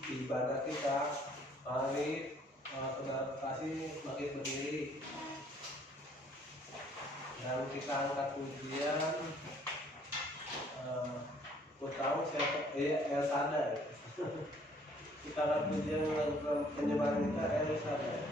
ibadah kita. Mari saudara kasih makin berdiri dan kita angkat pujian. Aku tahu siapa? Elsada ya. Kita angkat pujian penyembahan kita Elsada ya.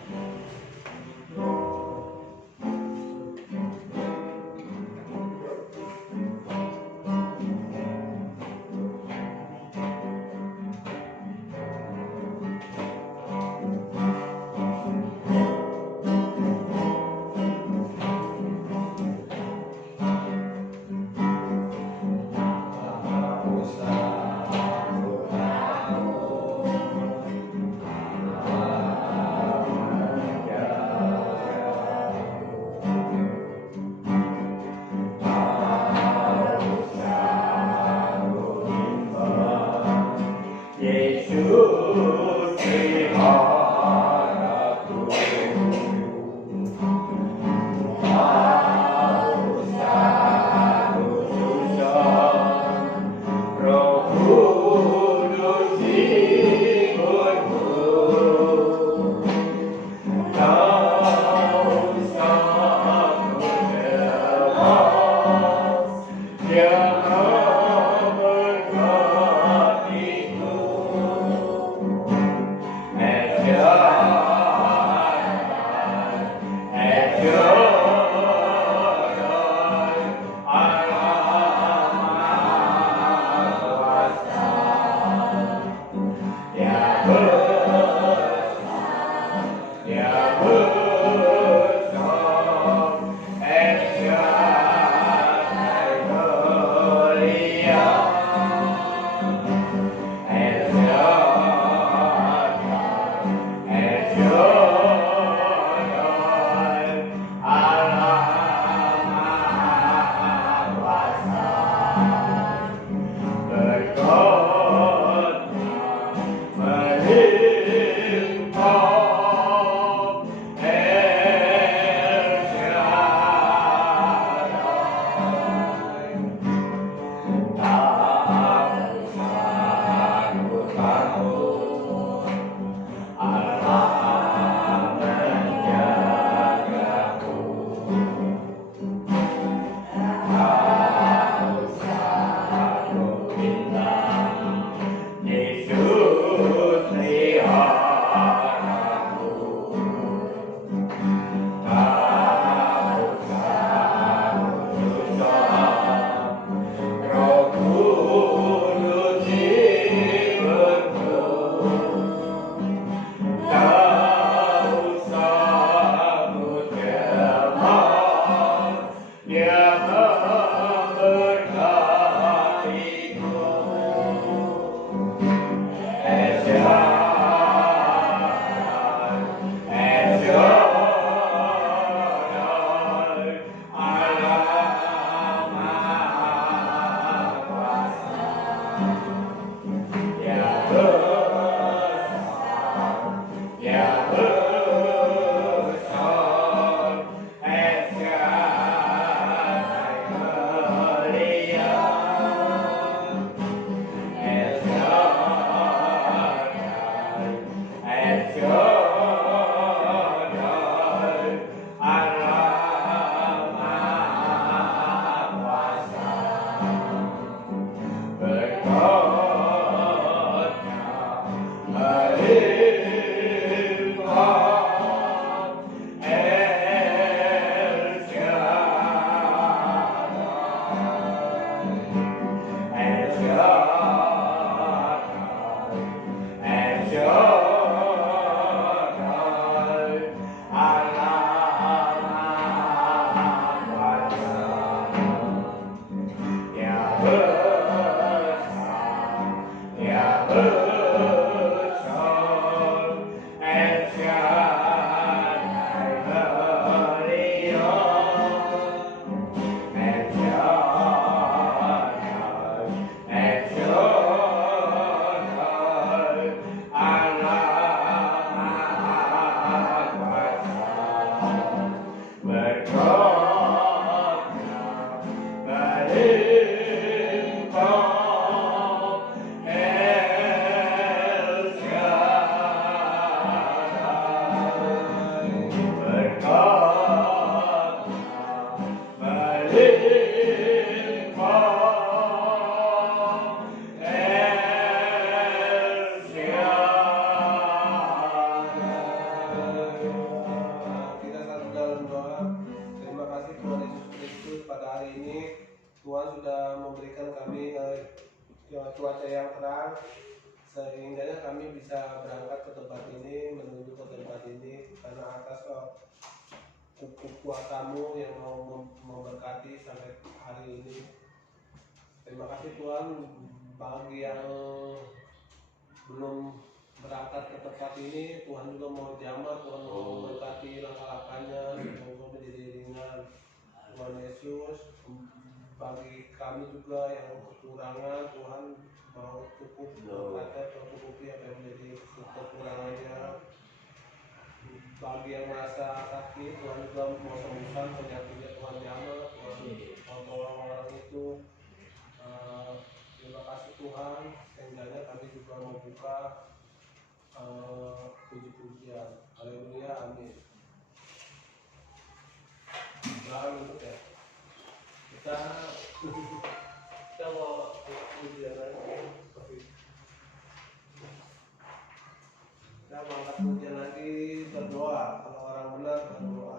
Tuhan sudah memberikan kami cuaca yang terang, sehingga kami bisa berangkat ke tempat ini, menuju ke tempat ini, karena atas kuasamu yang mau memberkati sampai hari ini. Terima kasih Tuhan, bagi yang belum berangkat ke tempat ini, Tuhan juga mau jamah, Tuhan mau memberkati langkah-langkahnya, semoga menjadi ringan. Tuhan Yesus, bagi kami juga yang kekurangan, Tuhan mau cukup berkata tercukupi apa yang menjadi kekurangannya. Bagi yang merasa sakit, Tuhan juga mau sembuhkan penyakitnya, Tuhan jamah, Tuhan mau tolong orang itu. Terima kasih Tuhan, sehingga kami juga membuka puji-pujian. Haleluya, amin. Doa untuk ya. Kita mau pujian lagi. Kita mau angkat pujian lagi, berdoa. Kalau orang benar berdoa.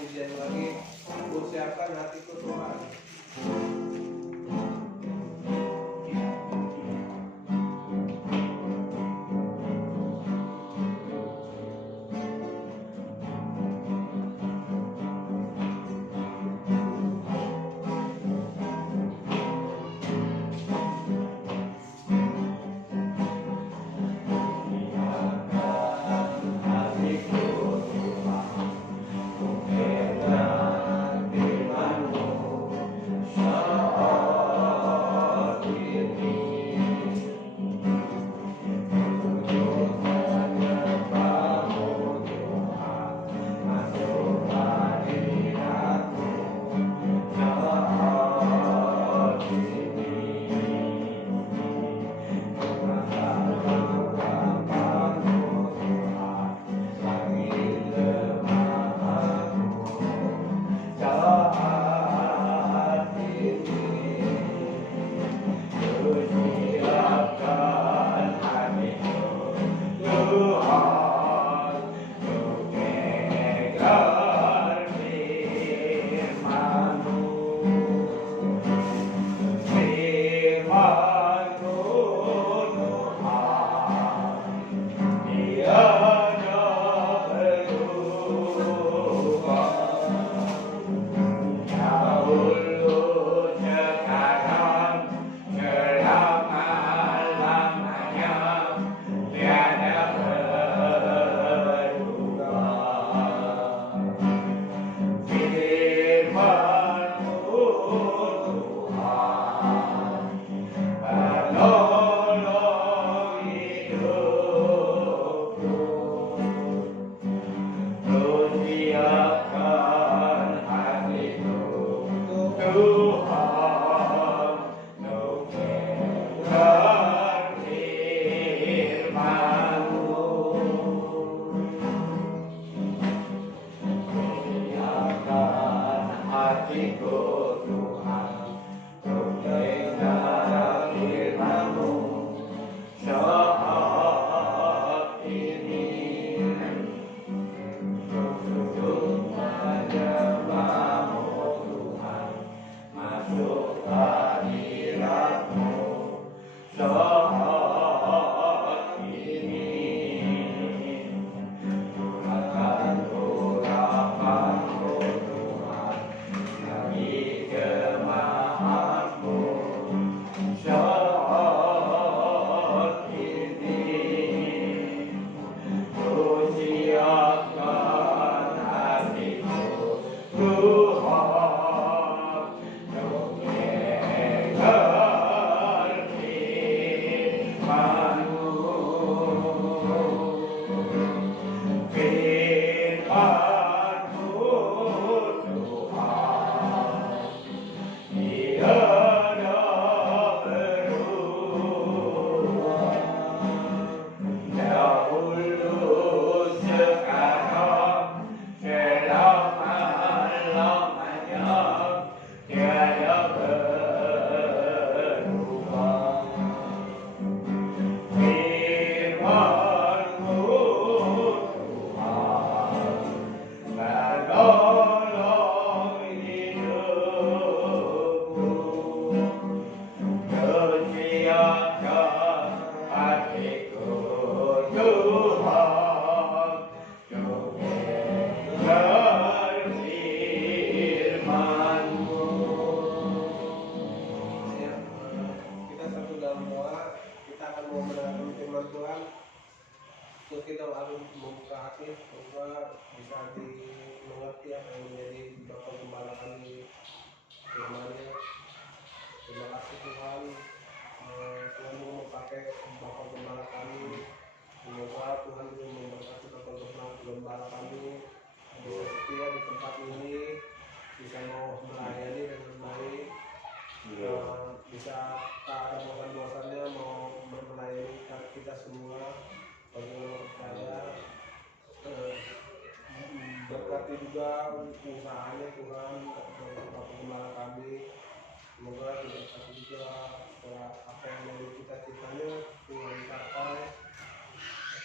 pujian lagi. Persiapkan hatiku Tuhan.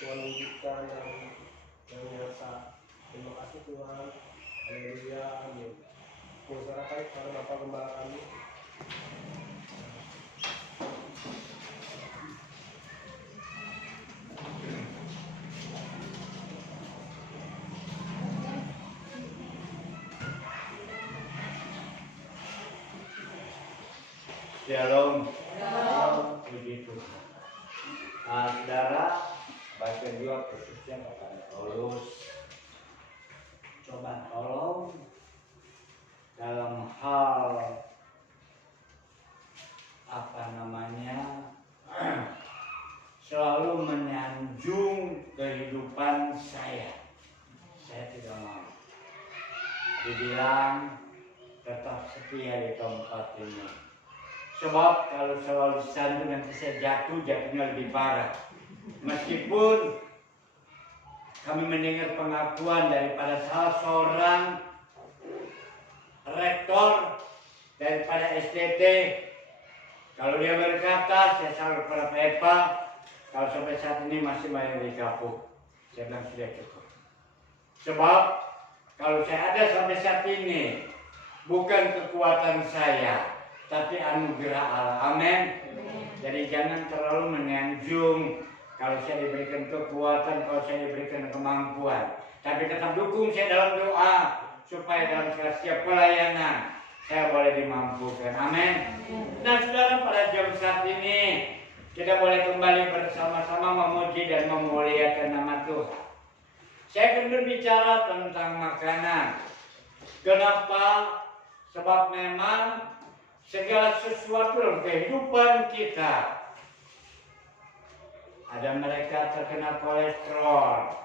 Tuhan wujudkan yang nyata. Terima kasih Tuhan. Haleluya, amin. Masyarakat pada Bapak Gembala kami. Shalom. Puji Tuhan. Saudara, baca juga khususnya kepada Paulus. Coba tolong dalam hal selalu menyanjung kehidupan saya. Saya tidak mau dibilang tetap setia di tempat ini. Sebab kalau selalu disanjung nanti saya jatuhnya lebih parah. Meskipun kami mendengar pengakuan daripada salah seorang rektor daripada STT, kalau dia berkata, saya selalu pada Pak, kalau sampai saat ini masih bayar di kapuk. Saya bilang sudah cukup. Sebab kalau saya ada sampai saat ini, bukan kekuatan saya, tapi anugerah Allah. Amin. Jadi jangan terlalu menyanjung kalau saya diberikan kekuatan, kalau saya diberikan kemampuan. Tapi tetap dukung saya dalam doa supaya dalam setiap pelayanan saya boleh dimampukan. Amin. Nah saudara, pada jam saat ini kita boleh kembali bersama-sama memuji dan memuliakan nama Tuhan. Saya akan berbicara tentang makanan. Kenapa? Sebab memang segala sesuatu dalam kehidupan kita, ada mereka terkena kolesterol,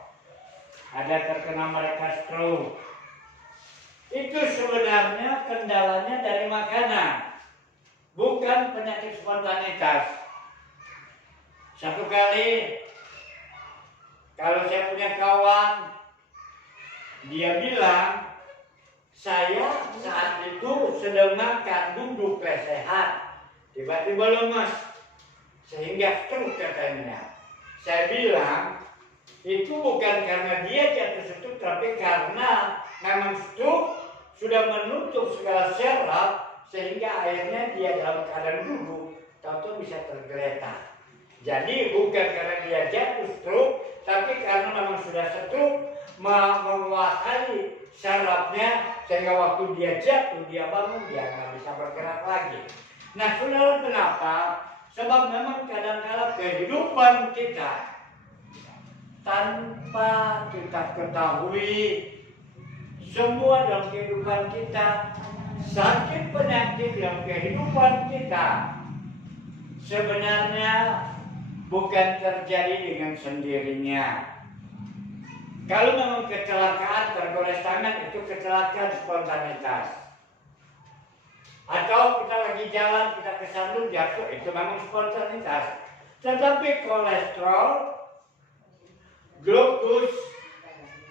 ada terkena mereka stroke. Itu sebenarnya kendalanya dari makanan, bukan penyakit spontanitas. Satu kali, kalau saya punya kawan, dia bilang, saya saat itu sedang makan, duduk sehat, tiba-tiba lemas, sehingga stroke katanya. Saya bilang, itu bukan karena dia jatuh stroke, tapi karena memang stroke sudah menutup segala syaraf, sehingga akhirnya dia dalam keadaan duduk, tahu-tahu bisa tergeletak. Jadi bukan karena dia jatuh stroke, tapi karena memang sudah stroke menguasai syarafnya, sehingga waktu dia jatuh, dia bangun, dia nggak bisa bergerak lagi. Nah saudara, kenapa? Sebab memang kadang-kadang kehidupan kita tanpa kita ketahui, semua dalam kehidupan kita, sakit penyakit dalam kehidupan kita sebenarnya bukan terjadi dengan sendirinya. Kalau memang kecelakaan tergores tangan, itu kecelakaan spontanitas. Atau kita lagi jalan, kita kesandung jatuh, itu memang spontanitas. Tetapi kolesterol, glukus,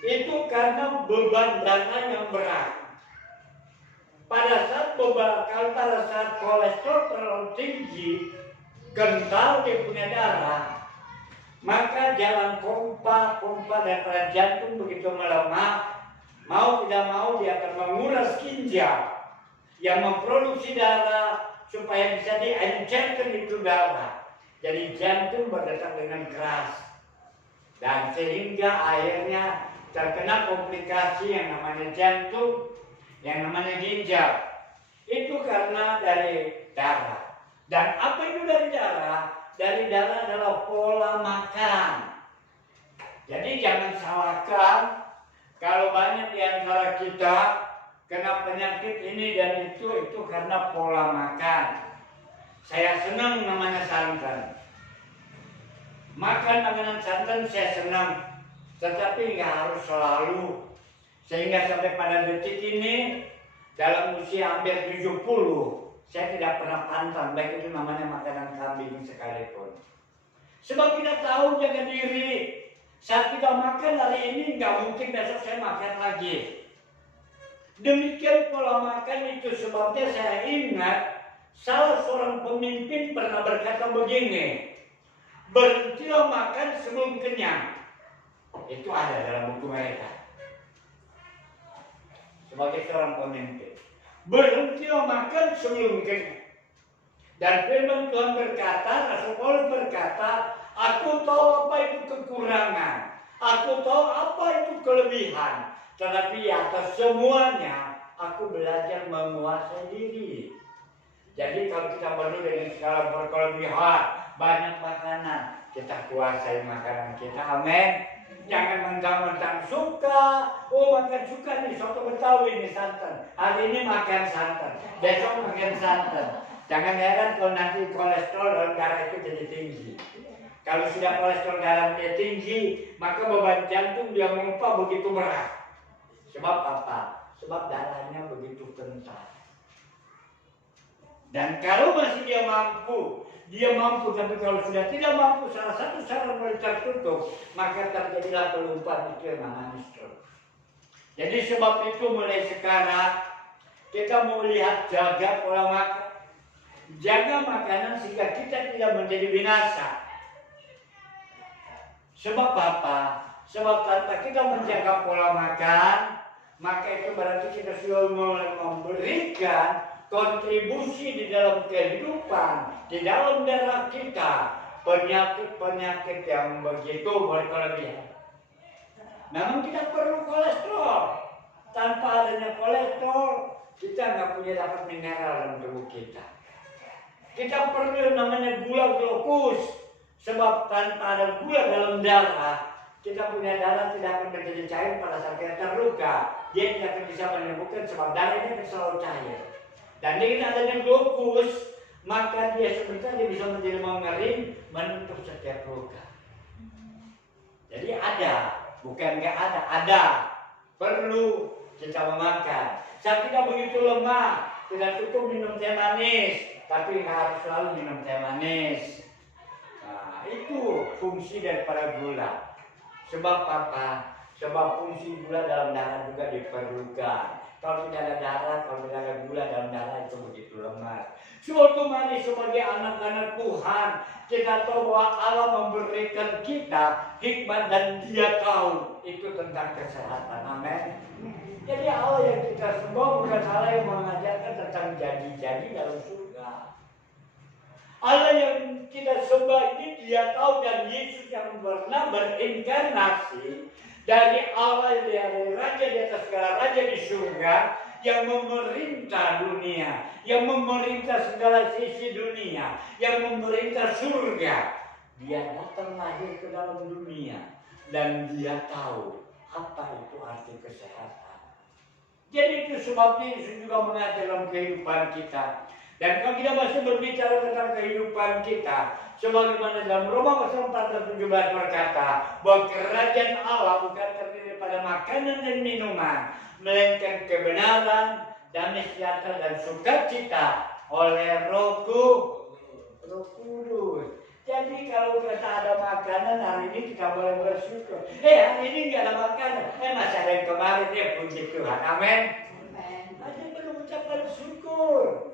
itu karena beban darah yang berat. Pada saat kolesterol terlalu tinggi, kental dia punya darah, maka jalan pompa daripada jantung begitu melemah, mau tidak mau dia akan menguras ginjal yang memproduksi darah supaya bisa diencerkan itu darah. Jadi jantung berdetak dengan keras, dan sehingga akhirnya terkena komplikasi yang namanya jantung, yang namanya ginjal. Itu karena dari darah. Dan apa itu dari darah? Dari darah adalah pola makan. Jadi jangan salahkan kalau banyak di antara kita kena penyakit ini dan itu karena pola makan. Saya senang namanya santan. Makan makanan santan saya senang, tetapi nggak harus selalu. Sehingga sampai pada detik ini, dalam usia hampir 70, saya tidak pernah pantang, baik itu namanya makanan kambing sekalipun. Sebab kita tahu jaga diri. Saat kita makan hari ini, nggak mungkin besok saya makan lagi. Demikian pola makan itu sebabnya saya ingat salah seorang pemimpin pernah berkata begini, berhentilah makan sebelum kenyang. Itu ada dalam buku mereka. sebagai seorang pemimpin. Berhentilah makan sebelum kenyang. Dan firman Tuhan berkata, Rasul Paulus berkata, aku tahu apa itu kekurangan, aku tahu apa itu kelebihan, tetapi atas semuanya aku belajar menguasai diri. Jadi kalau kita penuh dengan segala berkelebihan, banyak makanan, kita kuasai makanan kita, amin. Jangan mentang-mentang suka, makan suka nih, soto Betawi nih santan. Hari ini makan santan, besok makan santan. Jangan heran kalau nanti kolesterol dalam darah itu jadi tinggi. Kalau sudah kolesterol darah dia tinggi, maka beban jantung dia memompa begitu berat. Sebab apa? Sebab darahnya begitu kental. Dan kalau masih dia mampu, tapi kalau sudah tidak mampu, salah satu saraf mulai tertutup, maka terjadilah kelumpuhan itu yang namanya stroke. Jadi sebab itu mulai sekarang kita mau lihat jaga pola makan. Jaga makanan sehingga kita tidak menjadi binasa. Sebab apa? Sebab tanpa kita menjaga pola makan, maka itu berarti kita sudah mulai memberikan kontribusi di dalam kehidupan, di dalam darah kita, penyakit-penyakit yang begitu berkelebihan. Memang kita perlu kolesterol. Tanpa adanya kolesterol, kita nggak punya dapat mineral dalam tubuh kita. Kita perlu namanya gula glukus, sebab tanpa ada gula dalam darah, kita punya darah tidak akan menjadi cair pada saat kita terluka. Dia tidak akan bisa menyembuhkan sebab darahnya selalu cair. Dan dengan adanya glukus, maka dia sebentar dia bisa menjadi mengering, menutup setiap luka. Jadi ada, bukan nggak ada. Perlu kita memakan. Saat kita begitu lemah, tidak cukup minum teh manis, tapi harus selalu minum teh manis. Nah, itu fungsi daripada gula. Sebab apa? Sebab fungsi gula dalam darah juga diperlukan. Kalau tidak ada darah, kalau tidak ada gula dalam darah itu begitu lemah. Suatu mari sebagai anak-anak Tuhan, kita tahu bahwa Allah memberikan kita hikmat dan Dia tahu itu tentang kesehatan. Amin. Jadi Allah yang kita sembah bukan Allah yang mengajarkan tentang janji-janji dalam surga. Allah yang kita sembah ini Dia tahu, dan Yesus yang pernah berinkarnasi dari Allah, dari Raja di atas segala raja di surga, yang memerintah dunia, yang memerintah segala sisi dunia, yang memerintah surga. Dia datang lahir ke dalam dunia dan Dia tahu apa itu arti kesehatan. Jadi itu sebabnya Yesus juga mengajar dalam kehidupan kita. Dan kalau kita masih berbicara tentang kehidupan kita, sebagaimana dalam Roma pasal 14:17 berkata bahwa kerajaan Allah bukan terdiri pada makanan dan minuman, melainkan kebenaran, damai sejahtera dan sukacita oleh Roh Kudus. Jadi kalau kita ada makanan hari ini kita boleh bersyukur. Hari ini nggak ada makanan. Masih ada yang kemarin puji Tuhan. Amin. Masih perlu ucapan syukur.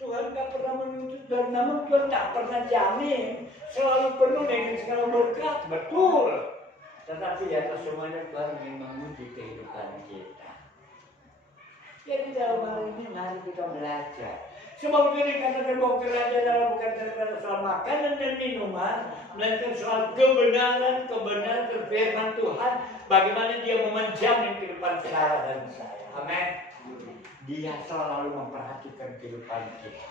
Tuhan tak pernah menuntut, dan namun Tuhan tak pernah jamin selalu penuh dengan segala berkat. Betul. Tetapi di atas semuanya Tuhan ingin menguji kehidupan kita. Jadi dalam hal ini mari kita belajar. Sebab itu dikatakan bahwa kerajaan Allah bukan daripada soal makanan dan minuman, melainkan soal kebenaran firman Tuhan. Bagaimana Dia menjamin kehidupan saudara dan saya. Amin. Dia selalu memperhatikan kehidupan kita.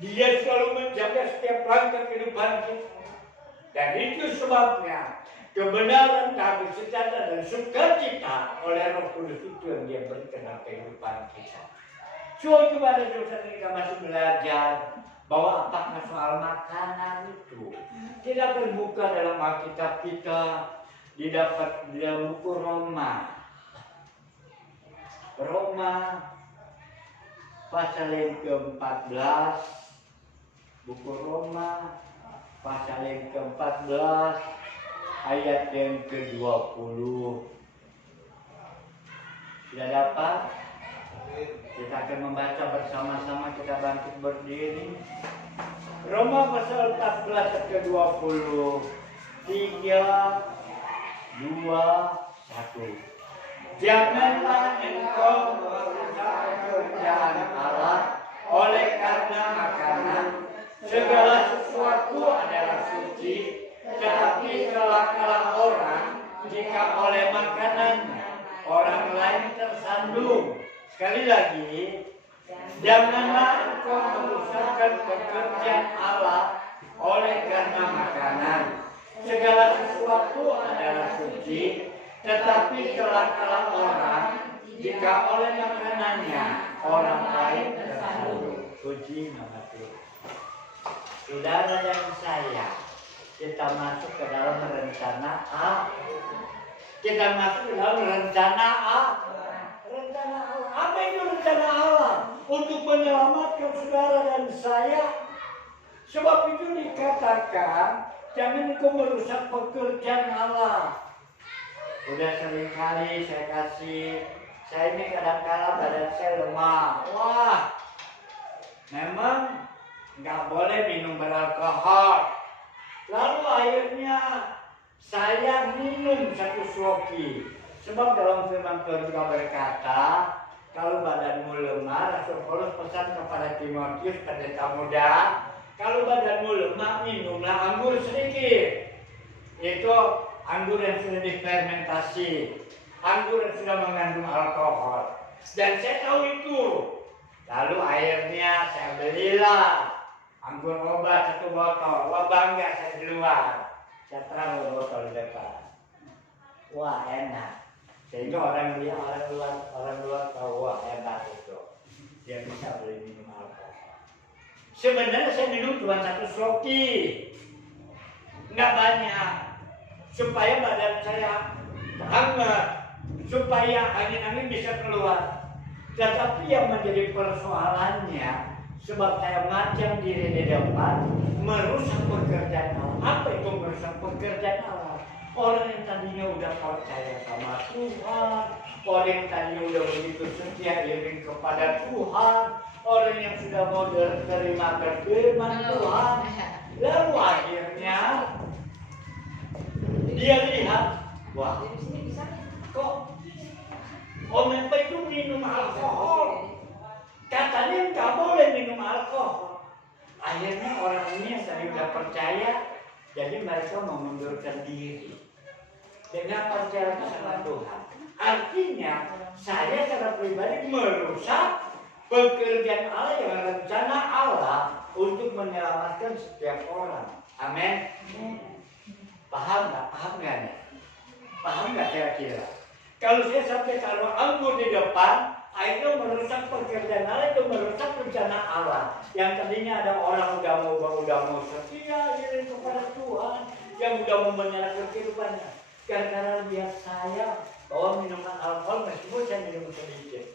Dia selalu menjaga setiap langkah kehidupan kita. Dan itu sebabnya kebenaran, damai sejahtera dan sukacita oleh Roh Kudus itu yang Dia berikan dalam kehidupan kita. Suatu pada dosa kita masih belajar bahwa apakah soal makanan itu kita terbuka dalam Alkitab kita, didapat di dalam buku Roma pasal yang ke-14, buku Roma pasal yang ke-14 ayat yang ke-20. Sudah dapat? Kita akan membaca bersama-sama, kita bangkit berdiri. Roma pasal 14 ayat ke-20. 3, 2, 1. Janganlah engkau merusak pekerjaan Allah oleh karena makanan. Segala sesuatu adalah suci, tetapi celakalah orang jika oleh makanannya orang lain tersandung. Sekali lagi, janganlah engkau merusakkan pekerjaan Allah oleh karena makanan. Segala sesuatu adalah suci, tetapi celakalah orang jika oleh makanannya orang lain tersandung. Puji nama Tuhan. Saudara dan saya, kita masuk ke dalam rencana A. Kita masuk ke dalam rencana A. Rencana Allah. Apa itu rencana Allah? Untuk menyelamatkan saudara dan saya. Sebab itu dikatakan, jangan engkau merusak pekerjaan Allah. Udah sering kali saya ini kadang-kadang badan saya lemah. Wah, memang nggak boleh minum beralkohol. Lalu akhirnya saya minum 1 sloki. Sebab dalam firman Tuhan juga berkata, kalau badanmu lemah, Rasul Paulus pesan kepada Timotius pendeta muda, kalau badanmu lemah, minumlah anggur sedikit. Itu anggur yang sudah difermentasi, anggur yang sudah mengandung alkohol. Dan saya tahu itu. Lalu akhirnya saya belilah anggur obat 1 botol. Wah, bangga saya di luar. Saya terang botol di depan. Wah, enak. Sehingga orang luar tahu, wah, hebat itu. Dia bisa beli minum alkohol. Sebenarnya saya minum cuma 1 sloki. Nggak banyak. Supaya badan saya hangat. Supaya angin-angin bisa keluar. Tetapi yang menjadi persoalannya, sebab saya macam diri di depan, merusak pekerjaan Allah. Apa itu merusak pekerjaan Allah? Orang yang tadinya udah percaya sama Tuhan, orang yang tadinya udah begitu setia iring kepada Tuhan, orang yang sudah mau terima firman Tuhan, lalu akhirnya dia lihat, wah, kok Om itu minum alkohol. Katanya nggak boleh minum alkohol. Akhirnya orang ini yang tadi udah percaya, jadi mereka mengundurkan diri dengan percaya sama Tuhan. Artinya saya secara pribadi merusak pekerjaan Allah yang rencana Allah untuk menyelamatkan setiap orang. Amin. Paham nggak? Paham nggak nih? Paham nggak kira-kira? Kalau saya sampai taruh anggur di depan, akhirnya merusak pekerjaan Allah, itu merusak rencana Allah. Yang tadinya ada orang udah mau setia diri kepada Tuhan, yang udah mau menyerahkan kehidupannya. Karena lihat saya bawa minuman alkohol, meskipun saya minum sedikit.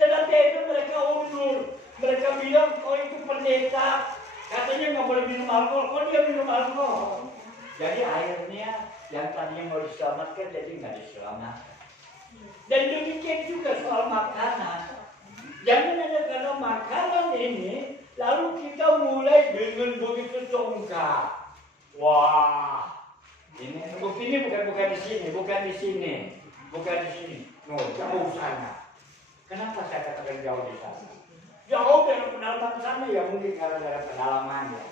Tetapi itu mereka undur, mereka bilang, oh itu pendeta, katanya nggak boleh minum alkohol, kok dia minum alkohol? Jadi akhirnya yang tadinya mau diselamatkan jadi nggak diselamatkan. Dan demikian juga soal makanan. Jangan hanya karena makanan ini, lalu kita mulai dengan begitu congkak. Wah, ini bukan di sini, bukan di sini. No, jauh sana. Kenapa saya katakan jauh di sana? Jauh dari pedalaman sana ya mungkin karena dari pedalaman ya.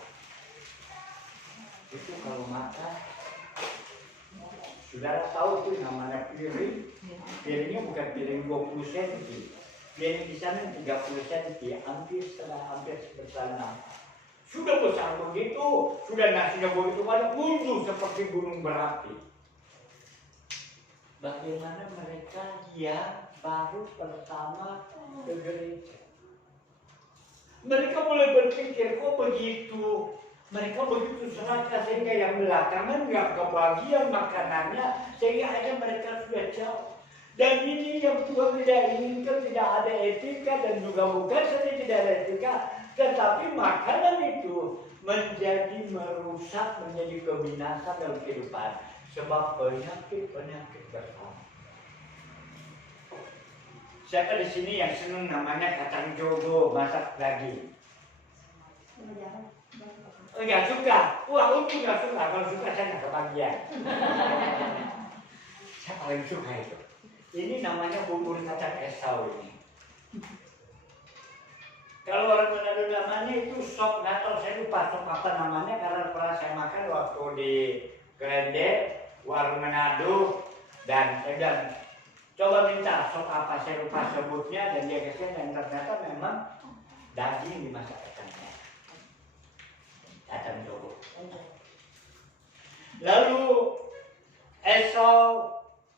Itu kalau makan, saudara tahu tuh namanya piring. Piringnya bukan piring 20 cm. Piring di sana 30 cm, hampir sebesar. Sudah besar begitu, sudah nasinya begitu banyak, muncul seperti gunung berapi. Bagaimana mereka yang baru pertama ke gereja? Mereka mulai berpikir, kok begitu? Mereka begitu serakah sehingga yang belakangan nggak kebagian makanannya, sehingga akhirnya mereka sudah jauh. Dan ini yang Tuhan tidak inginkan, tidak ada etika dan juga bukan saja tidak ada etika, tetapi makanan itu menjadi merusak, menjadi kebinasan dalam kehidupan. Sebab penyakit bersama. Siapa di sini yang senang namanya kacang jogo masak daging? Enggak suka. Wah, untung enggak suka. Kalau suka saya enggak kebagian. Saya paling suka itu. Ini namanya bubur kacang Esau ini. Kalau orang Manado namanya itu sop, nggak tahu saya lupa sop apa namanya karena pernah saya makan waktu di Klende, warung Manado, dan saya bilang coba minta sop apa, saya lupa sebutnya, dan dia kasih, dan ternyata memang daging dimasak kacangnya, kacang jogo. Lalu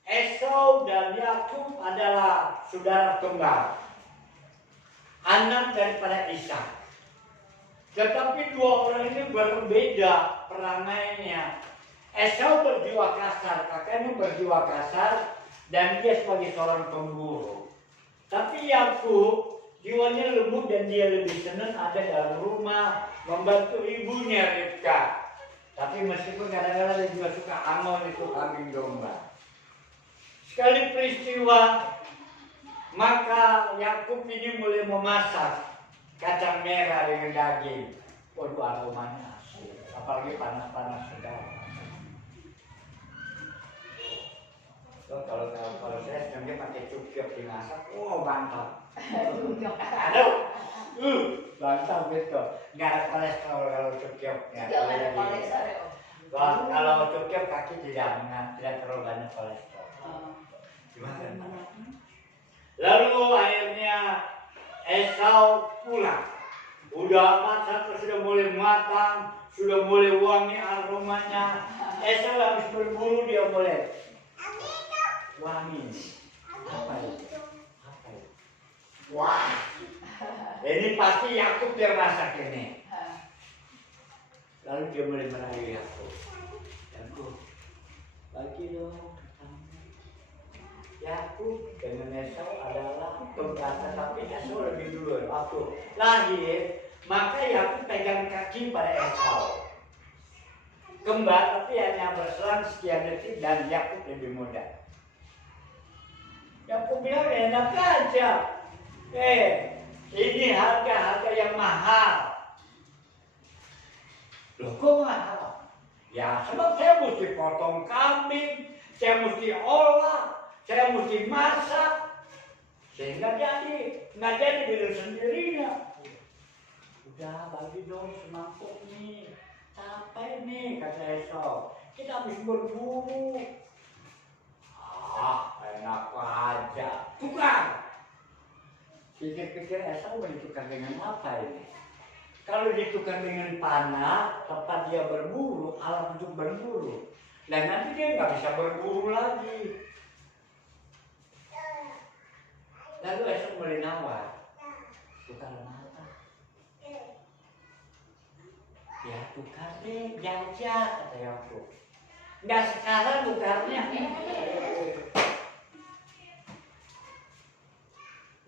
Esau dan Yakub adalah saudara kembar, anak daripada Ishak. Tetapi dua orang ini berbeda perangainya. Esau berjiwa kasar, kakaknya berjiwa kasar, dan dia sebagai seorang pemburu. Tapi Yakub jiwanya lembut dan dia lebih senang ada dalam rumah membantu ibunya Ribka. Tapi meskipun kadang-kadang dia juga suka angon itu kambing domba. Sekali peristiwa, maka Yakub ini mulai memasak kacang merah dengan daging. Waduh, aromanya asli, apalagi panas-panas sedang. So, kalau saya sebenarnya pakai cukyok dimasak, mantap. Aduh, mantap gitu. Nggak ada kolesterol kalau cukyok. Nggak ada kolesterol. Kalau cukyok kaki tidak terlalu banyak kolesterol. Gimana? Lalu akhirnya Esau pulang. Udah masak, sudah mulai matang, sudah mulai wangi aromanya. Esau habis berburu dia mulai wangi. Apa itu? Wah, ini pasti Yakub yang masak ini. Lalu dia mulai merayu Yakub. Yakub, bagi dong. Yakub dengan Esau adalah pembatas, tapi Esau lebih dulu waktu lahir, maka Yakub pegang kaki pada Esau. Kembar tapi hanya berselang sekian detik dan Yakub lebih muda. Yakub bilang enak aja. Ini harga yang mahal. Loh kok mahal? Ya sebab saya mesti potong kambing, saya mesti olah, saya mesti masak, sehingga nggak jadi diri sendirinya. Udah bagi dong semangkuk nih, capek nih kata Esau, kita habis berburu. Enak aja, tukar. Pikir-pikir Esau mau ditukar dengan apa ini? Kalau ditukar dengan panah, tempat dia berburu, alat untuk berburu, dan nanti dia nggak bisa berburu lagi. Lalu Esau mulai nawar, tukar apa? Ya tukar deh, jajah kata Yakub. Nggak sekarang tukarnya.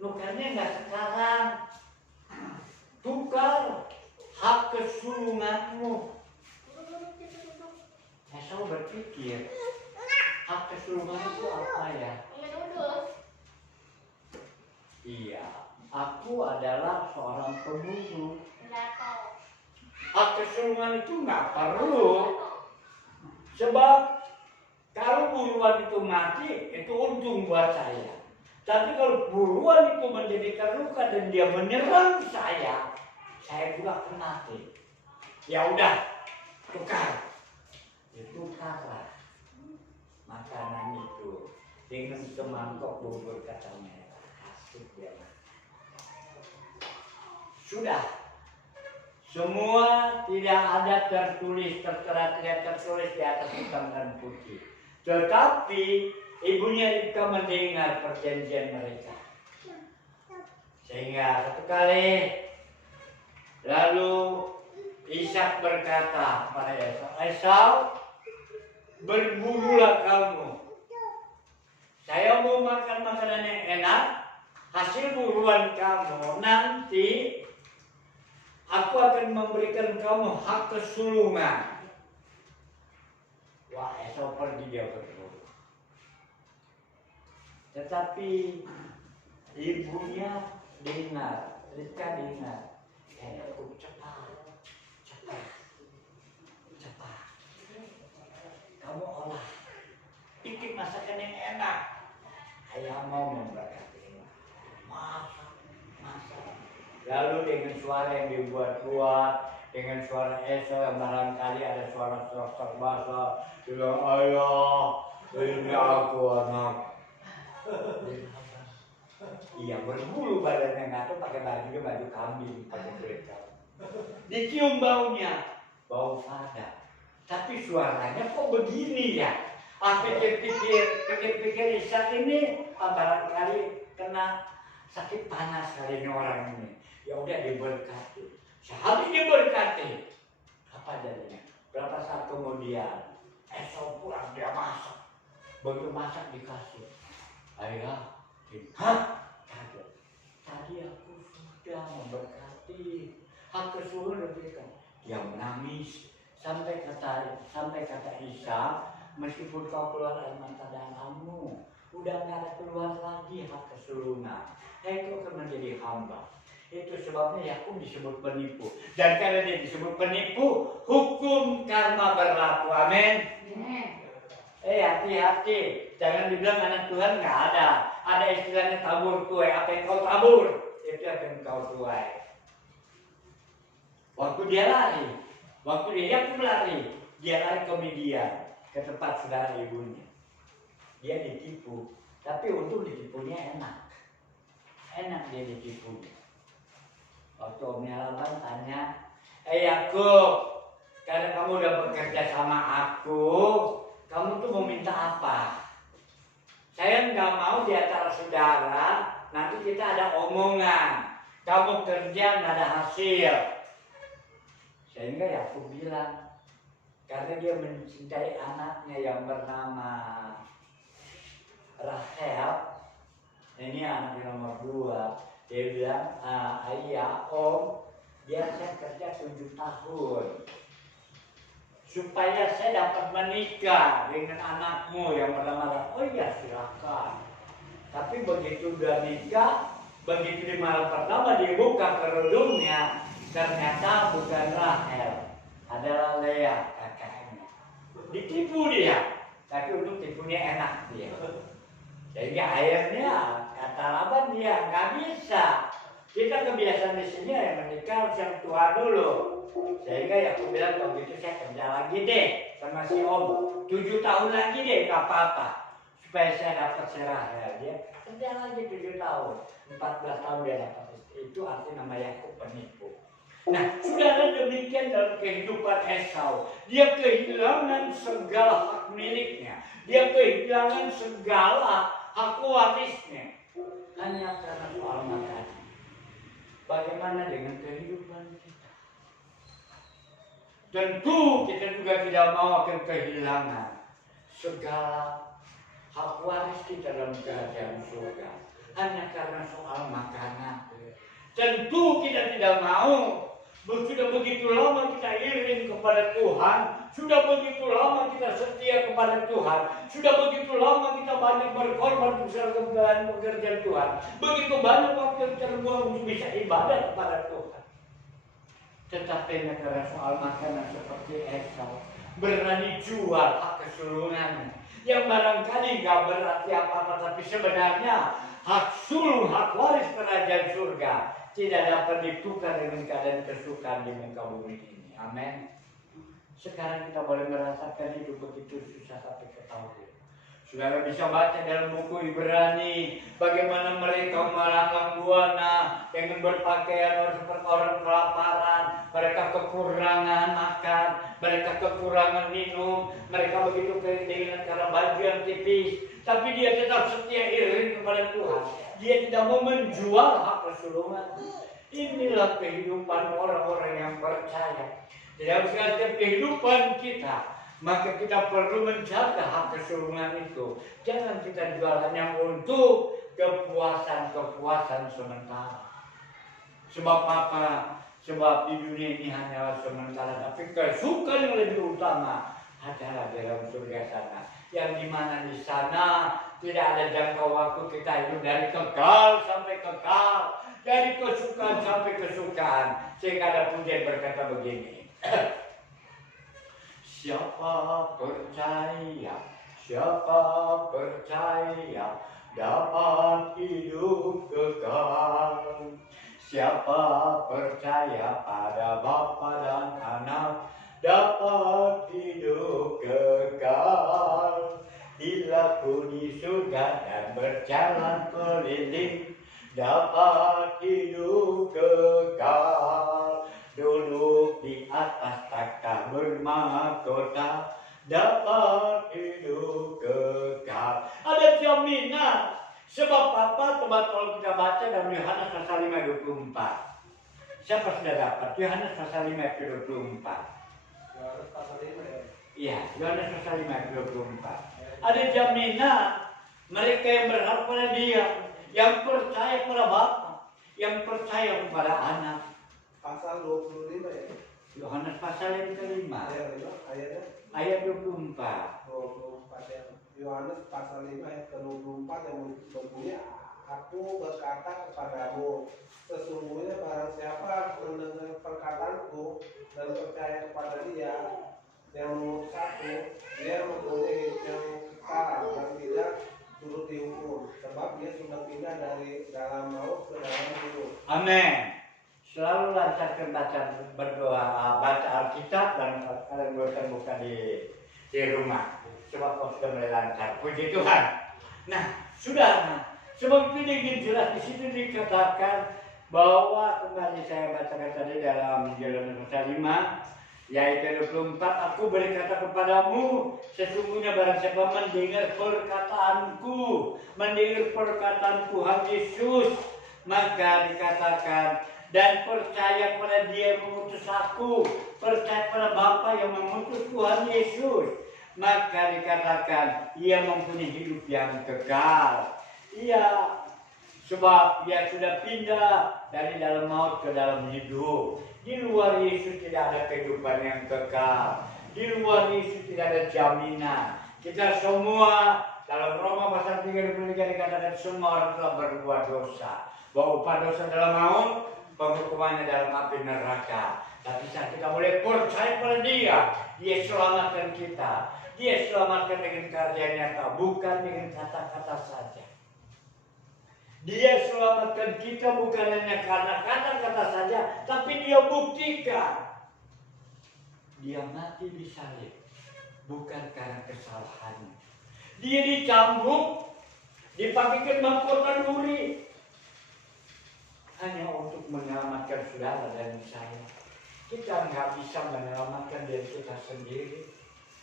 Tukarnya nggak sekarang. Tukar hak kesulunganmu. Esau berpikir, hak kesulungan itu apa ya? Iya, aku adalah seorang pemburu. Hak kesulungan itu nggak perlu. Sebab kalau buruan itu mati, itu untung buat saya. Tapi kalau buruan itu menjadi terluka dan dia menyerang saya juga akan mati. Ya udah, tukar. Tukarlah makanan itu dengan semangkok bubur kacang merah. Asik dia. Sudah. Semua tidak ada tertera tidak tertulis di atas hitam dan putih. Tetapi ibunya Ribka mendengar perjanjian mereka. Sehingga satu kali, lalu Ishak berkata kepada Esau, Esau, berburulah kamu. Saya mau makan makanan yang enak, hasil buruan kamu nanti aku akan memberikan kamu hak kesulungan. Wah, Esau pergi dia berburu. Tetapi ibunya dengar, Ribka dengar. Aku cepat. Kamu olah, bikin masakan yang enak. saya mau memberkati. Masa. Lalu dengan suara yang dibuat-buat, dengan suara Esau yang barangkali ada suara serak bahasa, bilang, ayah, ini aku anak. Iya, berbulu badannya, nggak tahu pakai baju kambing, pakai kulit kambing. Dicium baunya, bau sadap. Tapi suaranya kok begini ya? Pikir-pikir Ishak ini barangkali kena sakit panas kali ini orang ini. Ya udah diberkati. Sehabis diberkati, apa jadinya? Berapa saat kemudian Esau pulang dia masak. Begitu masak dikasih. Ayah, hah? Kaget. Tadi aku sudah memberkati. Hak kesuruh diberikan. Dia menangis sampai kata Ishak, meskipun kau keluar air mata darahmu, udah nggak ada keluar lagi hak kesulungan. Kau akan menjadi hamba. Itu sebabnya Yakub disebut penipu. Dan karena dia disebut penipu, hukum karma berlaku. Amin. Hati-hati, jangan dibilang anak Tuhan nggak ada. Ada istilahnya tabur tuai. Apa yang kau tabur, itu yang kau tuai. Waktu dia Yakub lari, dia lari ke Midian, ke tempat saudara ibunya. Dia ditipu, tapi untung ditipunya enak dia ditipunya. Waktu Omnya Laban tanya, Yakub, karena kamu udah bekerja sama aku, kamu tuh mau minta apa? Saya nggak mau di antara saudara, nanti kita ada omongan. Kamu kerja nggak ada hasil. Sehingga Yakub bilang, karena dia mencintai anaknya yang bernama Rahel, ini anak nomor 2. Dia bilang, ayah, om, biar saya kerja 7 tahun. Supaya saya dapat menikah dengan anakmu yang bernama Rahel. Oh iya, silakan. Tapi begitu udah nikah, begitu di malam pertama dibuka kerudungnya, ternyata bukan Rahel, adalah Lea, kakaknya. Ditipu dia, tapi untuk tipunya enak dia. Sehingga akhirnya kata Laban dia nggak bisa. Kita kebiasaan di sini yang menikah harus yang tua dulu. Sehingga Yakub bilang kalau gitu saya kerja lagi deh sama si om. 7 tahun lagi deh nggak apa-apa. Supaya saya dapat si Rahel. Dia kerja lagi 7 tahun. 14 tahun dia dapat istri. Itu artinya nama Yakub penipu. Nah, saudara, demikian dalam kehidupan Esau. Dia kehilangan segala hak miliknya. Dia kehilangan segala hak warisnya. Hanya karena soal makan. Bagaimana dengan kehidupan kita? Tentu kita juga tidak mau akan kehilangan segala hak waris kita dalam kerajaan surga. Hanya karena soal makanan. Tentu kita tidak mau. Sudah begitu lama kita iring kepada Tuhan, sudah begitu lama kita setia kepada Tuhan, sudah begitu lama kita banyak berkorban besar kepada pekerjaan Tuhan, begitu banyak waktu yang terbuang untuk bisa ibadah kepada Tuhan. Tetapi karena soal makanan seperti Esau, berani jual hak kesulungannya, yang barangkali gak berarti apa-apa, tapi sebenarnya hak sulung, hak waris kerajaan surga tidak dapat ditukar dengan keadaan kesukaan di muka bumi ini. Amin. Sekarang kita boleh merasakan hidup begitu susah tapi ketahui. Saudara bisa baca dalam buku Ibrani bagaimana mereka melanglang buana dengan berpakaian seperti orang kelaparan, mereka kekurangan makan, mereka kekurangan minum, mereka begitu kehilangan karena baju yang tipis, tapi dia tetap setia iring kepada Tuhan. Dia tidak mau menjual hak kesulungan. Inilah kehidupan orang-orang yang percaya. Dalam setiap kehidupan kita, maka kita perlu menjaga hak kesulungan itu. Jangan kita jual hanya untuk kepuasan sementara. Sebab apa? Sebab di dunia ini hanyalah sementara. Tapi kesukaan yang lebih utama adalah dalam surga sana. Yang dimana di sana tidak ada jangka waktu kita hidup dari kekal sampai kekal, dari kesukaan sampai kesukaan. Sehingga ada pujian berkata begini. Siapa percaya dapat hidup kekal. Siapa percaya pada Bapa dan Anak dapat hidup kekal. Dilaku di surga dan berjalan keliling dapat hidup kekal. Duduk di atas takhta bermahkota dapat hidup kekal. Ada jaminan. Sebab apa? Coba kalau kita baca dalam Yohanes pasal 5 ayat 24. Siapa sudah dapat? Yohanes pasal 5 ayat 24. Yohanes pasal 5 ya. Iya, Yohanes pasal 5 ayat 24. Ada jaminan mereka yang berharap pada Dia, yang percaya pada Bapa, yang percaya kepada Anak. Pasal 25 ya. Yohanes pasal yang kelima, Ayatnya ayat 24. 24 ya. Yohanes pasal 5 ayat ke-24 yang berbunyi, aku berkata kepadamu, sesungguhnya barang siapa mendengar perkataanku dan percaya kepada Dia yang mengutus aku, dia mempunyai hidup yang kekal dan tidak turut dihukum, sebab dia sudah pindah dari dalam maut ke dalam hidup. Amin. Selalu lancarkan baca Alkitab dan kalian boleh buka di rumah. Sebab kau sudah mulai lancar. Puji Tuhan. Nah, sudah. Sebab itu ingin jelas di situ dikatakan bahwa kembali saya bacakan tadi dalam Yohanes pasal 5 yaitu 24, aku berkata kepadamu, sesungguhnya barang siapa mendengar perkataanku, mendengar perkataan Tuhan Yesus, maka dikatakan dan percaya pada Dia yang mengutus aku, percaya pada Bapa yang mengutus Tuhan Yesus, maka dikatakan ia mempunyai hidup yang kekal. Ia sebab dia sudah pindah dari dalam maut ke dalam hidup. Di luar Yesus tidak ada kehidupan yang kekal. Di luar Yesus tidak ada jaminan. Kita semua dalam Roma pasal 3 dikatakan semua orang telah berbuat dosa. Bahwa upah dosa dalam maut, penghukumannya dalam api neraka. Tapi saat kita boleh percaya pada Dia, Dia selamatkan kita. Dia selamatkan dengan karya nyata, bukan dengan kata-kata saja. Dia selamatkan kita bukan hanya karena kata-kata saja, tapi Dia buktikan. Dia mati di salib, bukan karena kesalahannya. Dia dicambuk, dipakaikan mahkota duri, hanya untuk menyelamatkan saudara dan saya. Kita nggak bisa menyelamatkan diri kita sendiri.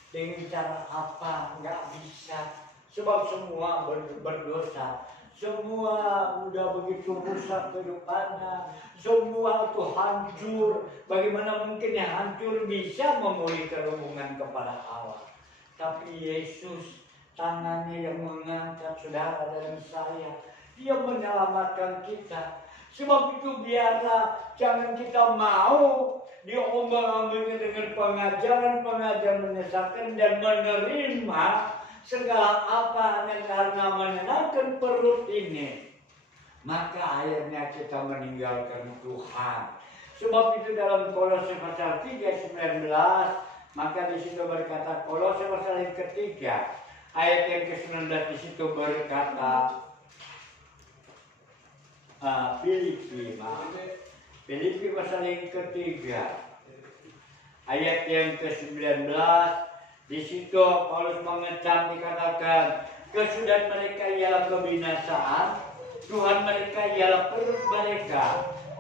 Dengan cara apa? Nggak bisa. Sebab semua berdosa. Semua udah begitu rusak kehidupannya. Semua itu hancur. Bagaimana mungkin yang hancur bisa memulihkan hubungan kepada Allah? Tapi Yesus, tangannya yang mengangkat saudara dan saya. Dia menyelamatkan kita. Sebab itu biarlah jangan kita mau diombang-ambingkan dengan pengajaran-pengajaran menyesatkan dan menerima segala apa hanya karena menyenangkan perut ini. Maka akhirnya kita meninggalkan Tuhan. Sebab itu dalam Kolose pasal 3:19, maka di situ berkata, Kolose pasal yang ketiga ayat yang ke-19 di situ berkata, Filipi pasal yang ketiga ayat yang ke-19, di situ Paulus mengecam, dikatakan kesudahan mereka ialah kebinasaan, Tuhan mereka ialah perut mereka,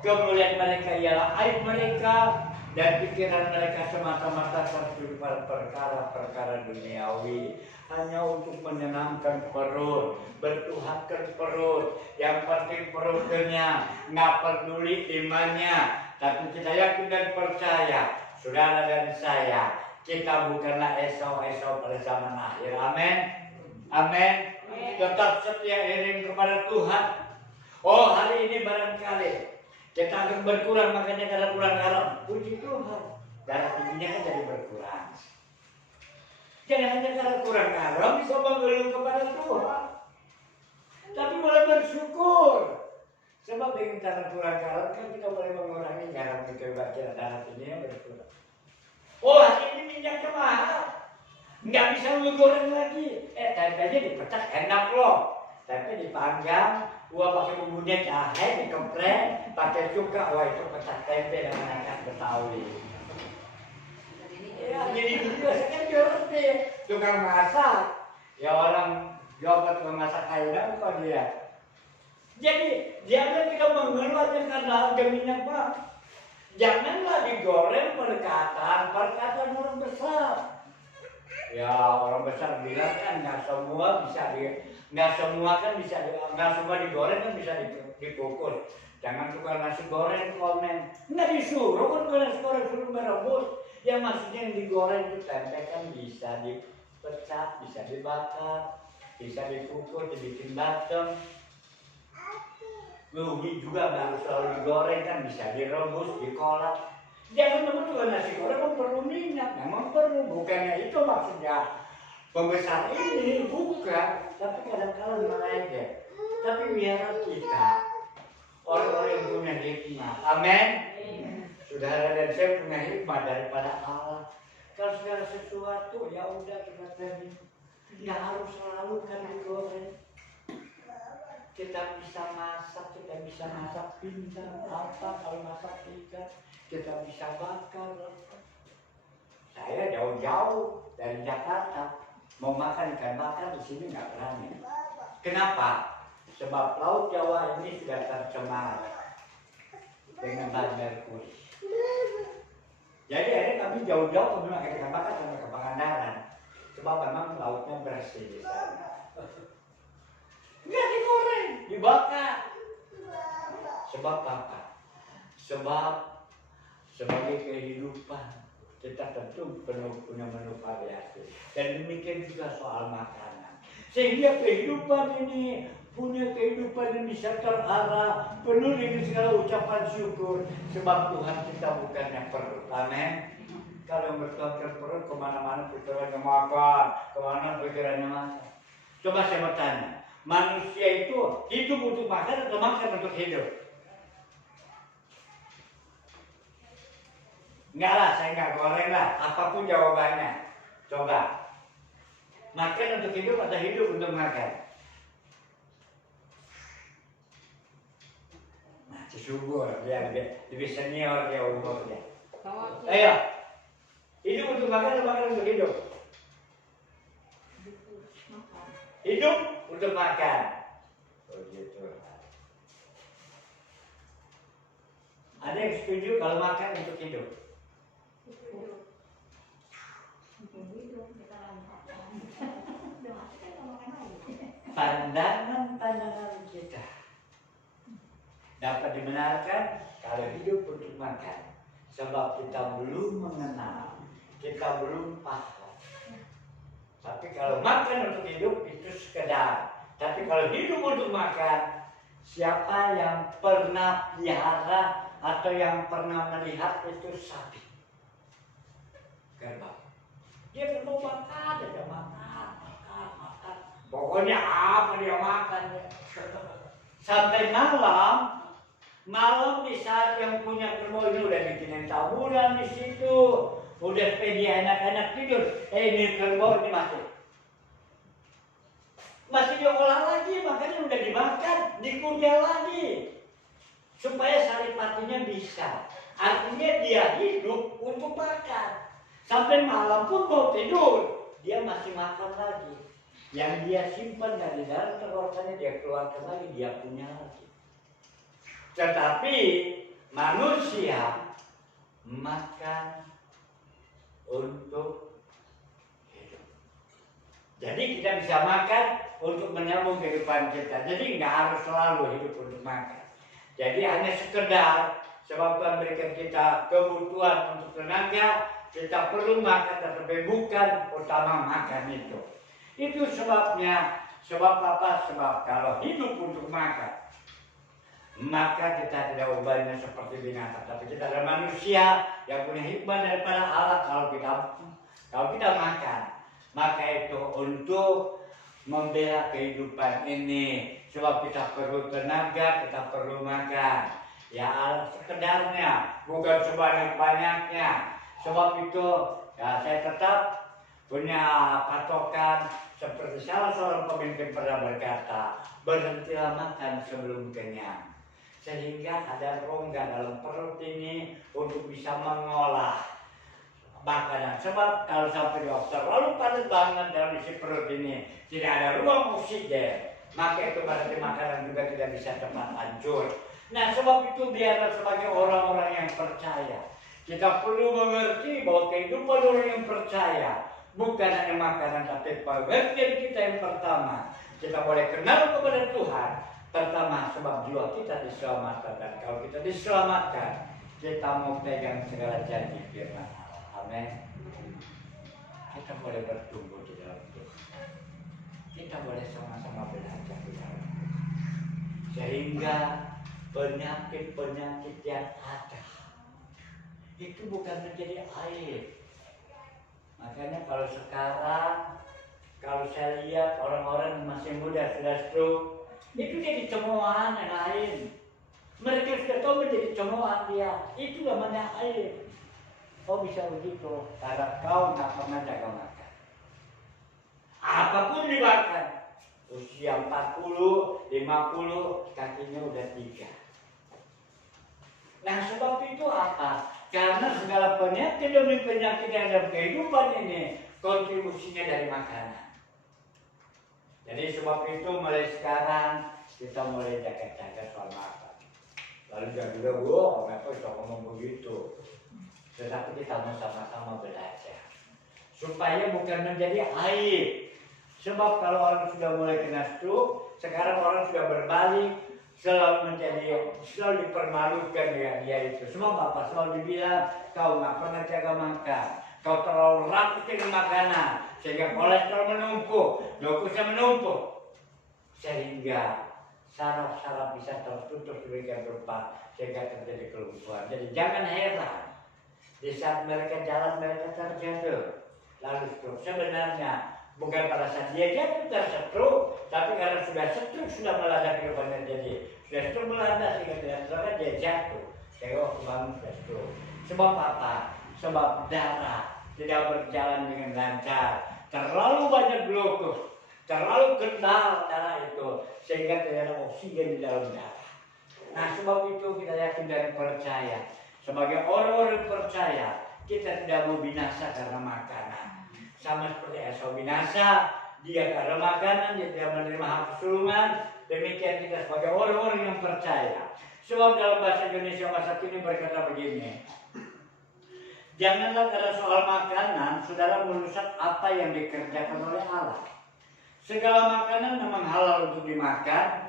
kemuliaan mereka ialah aib mereka, dan pikiran mereka semata-mata tertuju pada perkara-perkara duniawi, hanya untuk menyenangkan perut, bertuhankan perut. Yang penting perut kenyang, nggak peduli imannya. Tapi kita yakin dan percaya, saudara dan saya, kita bukanlah Esau-Esau pada zaman akhir. Amin. Amin. Tetap setia iring kepada Tuhan. Oh, hari ini barangkali kita akan berkurang, makanya karena kurang garam. Puji Tuhan, darah tingginya kan jadi berkurang. Jangan hanya karena kurang garam bisa mengeluh kepada Tuhan, tapi boleh bersyukur. Sebab dengan cara kurang garam kan kita boleh mengurangi garam di kebagian darah tingginya berkurang. Oh, hari ini minyaknya mahal, nggak bisa menggoreng lagi. Tempenya dipecah enak loh. tempe dipanggang, gua pakai bumbunya jahe, dikeprek, pakai cuka, wah itu petak tempe dengan anak Betawi. Ya, jadi juga saya kan ngerti, tukang masak, ya orang jabat memasak ayam kok dia. Jadi jangan kita mengeluarkan karena harga minyak Pak. Janganlah digoreng pendekatan orang besar. Ya orang besar bilang kan nggak semua digoreng kan bisa dikukus. Jangan suka nasi goreng komen. Nggak disuruh kan kalau nasi goreng suruh merebus. Yang maksudnya yang digoreng itu tempe kan bisa dipecah, bisa dibakar, bisa dikukus, dibikin bacem. Ubi juga nggak harus selalu digoreng kan, bisa direbus, dikolak. Jangan teman-teman nasi goreng kan perlu minyak, memang perlu. Bukannya itu maksudnya pembesar ini, bukan. Tapi kadang-kadang melenceng. Tapi biar kita orang-orang yang punya hikmah, amin. Saudara dan saya punya hikmah daripada Allah. Kalau segala sesuatu ya udah kita terima. Nggak harus selalu kan digoreng. Kita bisa masak pintar. Apa kalau masak ikan kita bisa bakar. Saya jauh-jauh dari Jakarta mau makan ikan bakar di sini nggak berani. Kenapa? Sebab Laut Jawa ini sudah tercemar dengan bahan merkuri. Jadi akhirnya kami jauh-jauh kami makan ikan bakar sampai ke Pangandaran. Sebab memang lautnya bersih di sana. Nggak digoreng, dibakar. Sebab apa? Sebab sebagai kehidupan kita tentu penuh punya menu variasi. Dan demikian juga soal makanan. Sehingga kehidupan ini punya kehidupan yang bisa terarah, penuh dengan segala ucapan syukur. Sebab Tuhan kita bukannya perut. Amin. Kalau bertuan perut kemana-mana pikirannya makan, kemana pikirannya makan. Coba saya bertanya. Manusia itu hidup untuk makan atau makan untuk hidup? Enggak lah, saya nggak goreng lah. Apapun jawabannya. Coba. Makan untuk hidup atau hidup untuk makan? Nah, subur. Dia lebih senior dia umurnya. Ayo. Hidup untuk makan atau makan untuk hidup? Hidup untuk makan. Oh gitu. Ada yang setuju kalau makan untuk hidup? Pandangan kita dapat dibenarkan kalau hidup untuk makan. Sebab kita belum mengenal, kita belum paham. Tapi kalau makan untuk hidup itu sekedar. Tapi kalau hidup untuk makan, siapa yang pernah pelihara atau yang pernah melihat itu sapi kerbau. Dia kerbau makan, dia makan. Pokoknya apa dia makan ya. Sampai malam di saat yang punya kerbau ini udah bikinin taburan di situ. Udah supaya dia anak-anak tidur. Ini kerbau ini masih diolah lagi, makanya udah dimakan, dikunyah lagi. Supaya saripatinya bisa. Artinya dia hidup untuk makan. Sampai malam pun mau tidur, dia masih makan lagi. Yang dia simpan dari dalam tenggorokannya dia keluarkan lagi, dia punya lagi. Tetapi manusia makan untuk hidup. Jadi kita bisa makan untuk menyambung kehidupan kita. Jadi nggak harus selalu hidup untuk makan. Jadi hanya sekedar sebab Tuhan berikan kita kebutuhan untuk tenaga, kita perlu makan, tetapi bukan utama makan itu. Itu sebabnya. Sebab apa? Sebab kalau hidup untuk makan, maka kita tidak ubahnya seperti binatang, tapi kita adalah manusia yang punya hikmah daripada Allah. Kalau kita makan, maka itu untuk membela kehidupan ini. Sebab kita perlu tenaga, kita perlu makan. Ya sekedarnya, bukan sebanyak-banyaknya. Sebab itu ya saya tetap punya patokan seperti salah seorang pemimpin pernah berkata, berhentilah makan sebelum kenyang. Sehingga ada rongga dalam perut ini untuk bisa mengolah makanan. Sebab kalau sampai di terlalu padat banget dalam isi perut ini, tidak ada ruang oksigen, maka itu berarti makanan juga tidak bisa cepat hancur. Nah, sebab itu biarlah sebagai orang-orang yang percaya, kita perlu mengerti bahwa kehidupan orang yang percaya bukan hanya makanan, tapi pengertian kita yang pertama. Kita boleh kenal kepada Tuhan pertama sebab jiwa kita diselamatkan. Dan kalau kita diselamatkan, kita mau pegang segala janji firman Allah. Amin. Kita boleh bertumbuh di dalam Tuhan. Kita boleh sama-sama belajar di dalam Tuhan. Sehingga penyakit-penyakit yang ada itu bukan menjadi air. Makanya kalau sekarang, kalau saya lihat orang-orang masih muda sudah stroke, itu jadi cemoohan yang lain. Mereka sudah tahu menjadi cemoohan dia. Itu namanya air. Oh bisa begitu, karena kau nggak pernah jaga makan. Apapun dimakan, usia 40, 50, kakinya udah 3. Nah sebab itu apa? Karena segala penyakit demi penyakit yang dalam kehidupan ini kontribusinya dari makanan. Jadi sebab itu mulai sekarang kita mulai jaga-jaga soal makan. Lalu jangan bilang, kenapa bisa ngomong begitu? Tetapi kita mau sama-sama belajar supaya bukan menjadi aib. Sebab kalau orang sudah mulai kena stroke, sekarang orang sudah berbalik, selalu dipermalukan dengan dia itu. Semua bapak selalu dibilang, kau nggak pernah jaga makan, kau terlalu rakus dengan makanan, sehingga kolesterol menumpuk, glukosa menumpuk, sehingga saraf-saraf bisa tertutup sedemikian rupa sehingga terjadi kelumpuhan. Jadi jangan heran di saat mereka jalan mereka terjatuh lalu stroke. Sebenarnya bukan pada saat dia jatuh tersetruk, tapi karena sudah setruk sudah melanda kehidupannya. Jadi sudah stroke melanda sehingga tidak terasa dia jatuh. Sehingga waktu bangun sudah stroke. Sebab apa? Sebab darah tidak berjalan dengan lancar. Terlalu banyak glukos, terlalu kental darah itu sehingga tidak ada oksigen di dalam darah. Nah sebab itu kita yakin dan percaya. Sebagai orang-orang percaya, kita tidak mau binasa karena makanan. Sama seperti Esau binasa, dia karena makanan, dia tidak menerima hak kesulungan. Demikian kita sebagai orang-orang yang percaya. Sebab dalam bahasa Indonesia masa kini berkata begini, janganlah karena soal makanan, saudara merusak apa yang dikerjakan oleh Allah. Segala makanan memang halal untuk dimakan,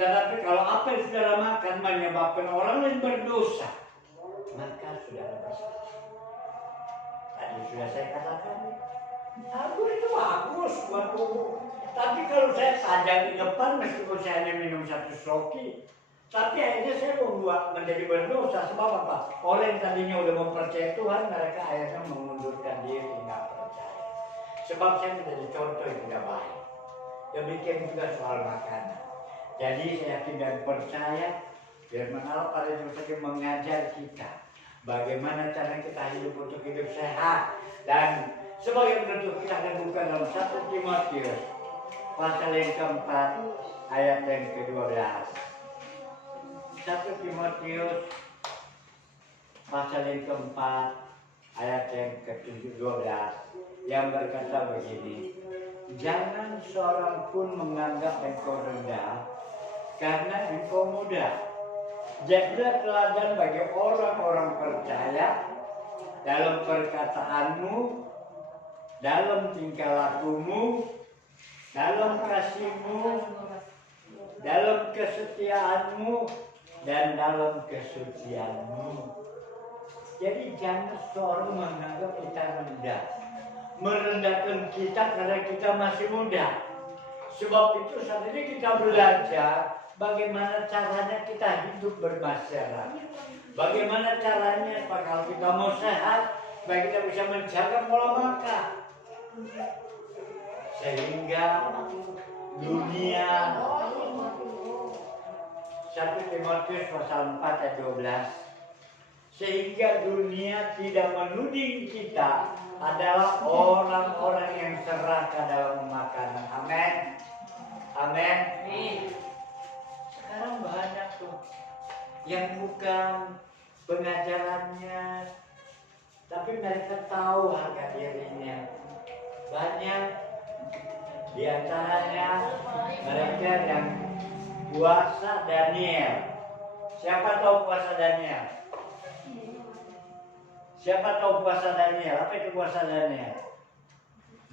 tetapi kalau apa yang saudara makan menyebabkan orang lain berdosa, maka saudara bersalah. Tadi sudah saya katakan, aku itu bagus buat tubuh. Tapi kalau saya panjang di depan, meskipun saya hanya minum 1 soki, tapi akhirnya saya membuat menjadi berdosa. Sebab apa? Orang yang tadinya udah mempercayai Tuhan, mereka akhirnya mengundurkan diri, tidak percaya. Sebab saya menjadi contoh yang tidak baik. Demikian juga soal makanan. Jadi saya yakin dan percaya firman Allah pada Yesus mengajar kita bagaimana cara kita hidup untuk hidup sehat. Dan sebagai penutup kita akan buka dalam 1 Timotius pasal yang keempat ayat yang ke-12. 1 Timotius pasal yang keempat ayat yang ke-12 yang berkata begini, jangan seorang pun menganggap engkau rendah karena engkau muda. Jadilah teladan bagi orang-orang percaya dalam perkataanmu, dalam tingkah lakumu, dalam kasihmu, dalam kesetiaanmu, dan dalam kesucianmu. Jadi jangan seorang menganggap kita rendah, merendahkan kita karena kita masih muda. Sebab itu saat ini kita belajar bagaimana caranya kita hidup bermasyarakat. Bagaimana caranya kalau kita mau sehat, supaya kita bisa menjaga pola makan. Sehingga dunia 1 Timotius pasal 4 ayat 12, sehingga dunia tidak menuding kita adalah orang-orang yang serakah dalam makanan. Amin. Amin. Sekarang banyak tuh yang bukan pengajarannya, tapi mereka tahu harga dirinya. Banyak di antaranya mereka yang puasa Daniel. Siapa tahu puasa Daniel? Siapa tahu puasa Daniel? Apa itu puasa Daniel?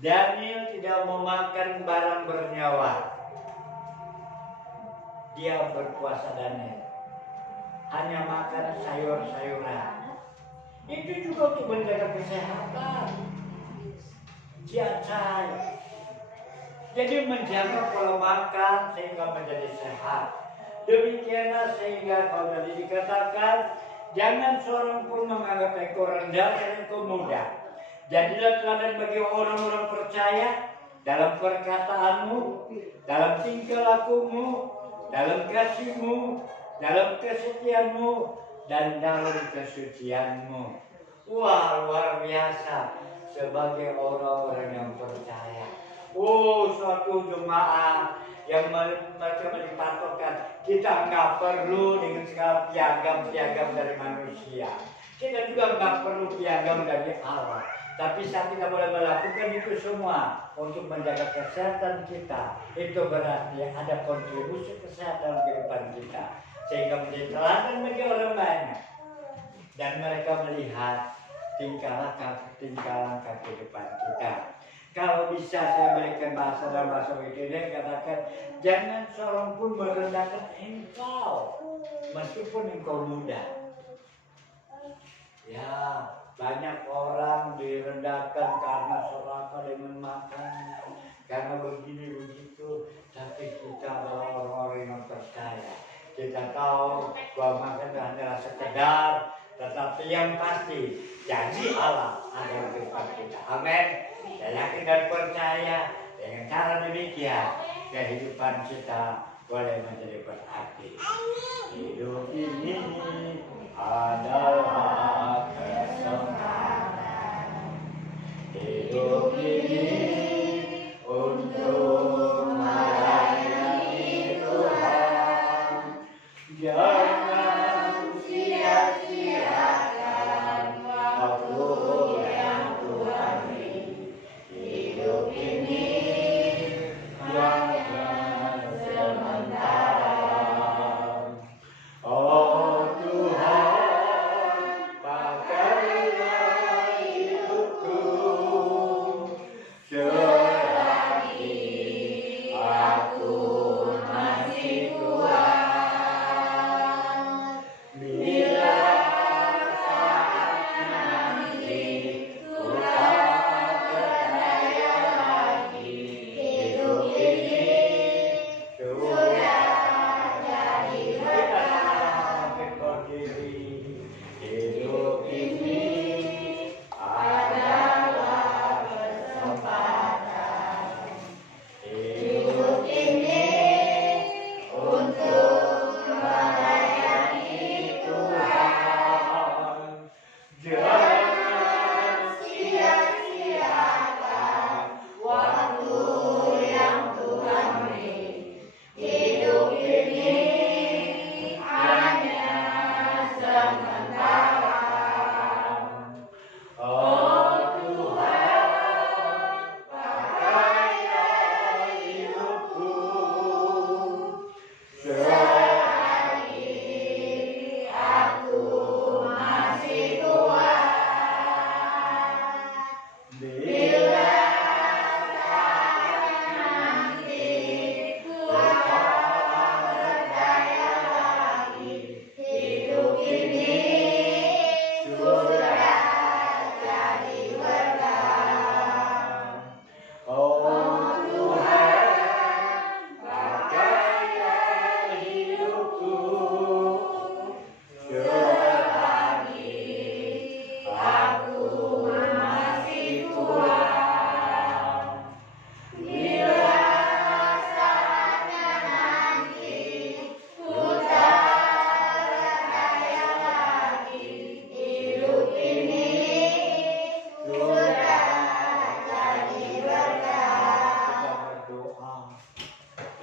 Daniel tidak memakan barang bernyawa. Dia berpuasa Daniel. Hanya makan sayur-sayuran. Itu juga untuk menjaga kesehatan. Ciacai. Jadi menjaga pola makan sehingga menjadi sehat. Demikianlah sehingga kalau tadi dikatakan, jangan seorang pun menganggap engkau rendah dan engkau muda. Jadilah teladan bagi orang-orang percaya dalam perkataanmu, dalam tingkah lakumu, dalam kasihmu, dalam kesetiaanmu, dan dalam kesucianmu. Wah, luar biasa sebagai orang-orang yang percaya. Oh, suatu jemaah yang mereka melibatkan, kita nggak perlu dengan segala piagam-piagam dari manusia. Kita juga nggak perlu piagam dari Allah. Tapi saat kita boleh melakukan itu semua untuk menjaga kesehatan kita, itu berarti ada kontribusi kesehatan kehidupan kita, sehingga menjadi teladan bagi orang banyak. Dan mereka melihat tingkah langkah kehidupan kita. Kalau bisa saya berikan bahasa dalam bahasa Wikipedia, katakan jangan seorang pun merendahkan engkau meskipun engkau muda. Ya, banyak orang direndahkan karena serakah dengan makan, karena begini begitu. Tapi kita adalah orang-orang yang percaya. Kita tahu bahwa makan hanyalah sekedar, tetapi yang pasti janji Allah adalah kehidupan kita. Amin. Saya yakin dan percaya dengan cara demikian kehidupan kita boleh menjadi berarti. Hidup ini adalah kesempatan. Hidup ini untuk melayani Tuhan. Jangan sia-siakan waktu yang Tuhan beri. Hidup ini jangan sementara. Oh Tuhan, pakailah hidupku selagi aku masih kuat. Bila saat nanti Tuhan percaya lagi, hidup ini sudah jadi berdiri. Hidup ini adalah kesempatan. Hidup ini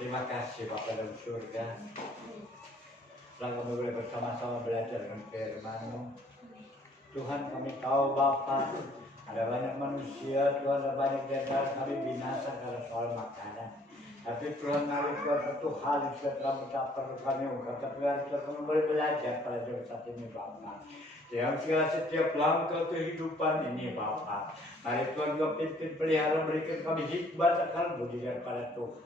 Terima kasih Bapa dalam surga. Setelah kami boleh bersama-sama belajar dengan firman-Mu, Tuhan kami tahu Bapa, ada banyak manusia, Tuhan, ada banyak di antara kami binasa karena soal makanan. Tapi Tuhan, mari Tuhan, satu hal yang sudah terlalu tak perlu kami ungkap, tapi hari Tuhan kami boleh belajar pada jam saat ini Bapa. Dalam segala setiap langkah kehidupan ini Bapa, mari Tuhan Kau pimpin pelihara, berikan kami hikmat akan budi daripada Tuhan.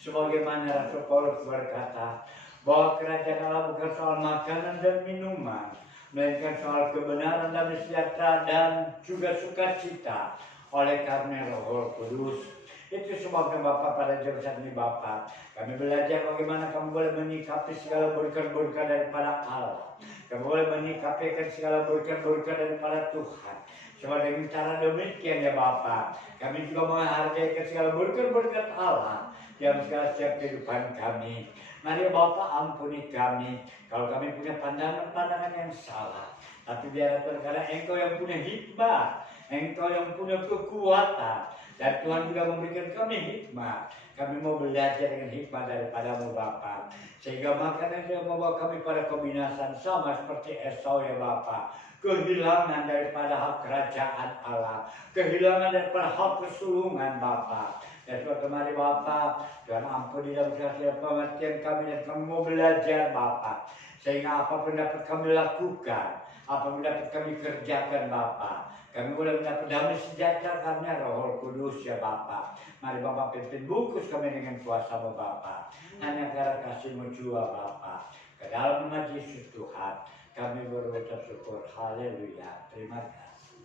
Sebagaimana Rasul Paulus berkata, bahwa kerajaan Allah bukan soal makanan dan minuman, melainkan soal kebenaran dan sejahtera dan juga sukacita oleh karena Roh Kudus. Itu sebabnya Bapak pada jam saat ini Bapak, kami belajar bagaimana kami boleh menyikapi segala berkat-berkat daripada Allah. Kami boleh menyikapi segala berkat-berkat daripada Tuhan. Sebab dengan cara demikian ya Bapak, kami juga menghargai segala berkat-berkat Allah dalam segala setiap kehidupan kami. Mari Bapak ampuni kami kalau kami punya pandangan-pandangan yang salah. Tapi biar Tuhan, karena Engkau yang punya hikmat, Engkau yang punya kekuatan, dan Tuhan juga memberikan kami hikmat. Kami mau belajar dengan hikmat daripada-Mu Bapa, sehingga makanan yang membawa kami pada kebinasan sama seperti Esau ya Bapa. Kehilangan daripada hak kerajaan Allah, kehilangan daripada hak kesulungan Bapa. Dan suatu mari Bapa, Tuhan ampuni dalam segala pengertian kami, dan kami mau belajar Bapa, sehingga apapun dapat kami lakukan, apapun dapat kami kerjakan Bapa, kami boleh mendapat damai sejahtera karena Roh Kudus ya Bapa. Mari Bapa pimpin bungkus kami dengan kuasa-Mu Bapa, hanya karena kasih-Mu jua Bapa. Ke dalam nama Yesus Tuhan kami berucap syukur. Haleluya. Terima kasih.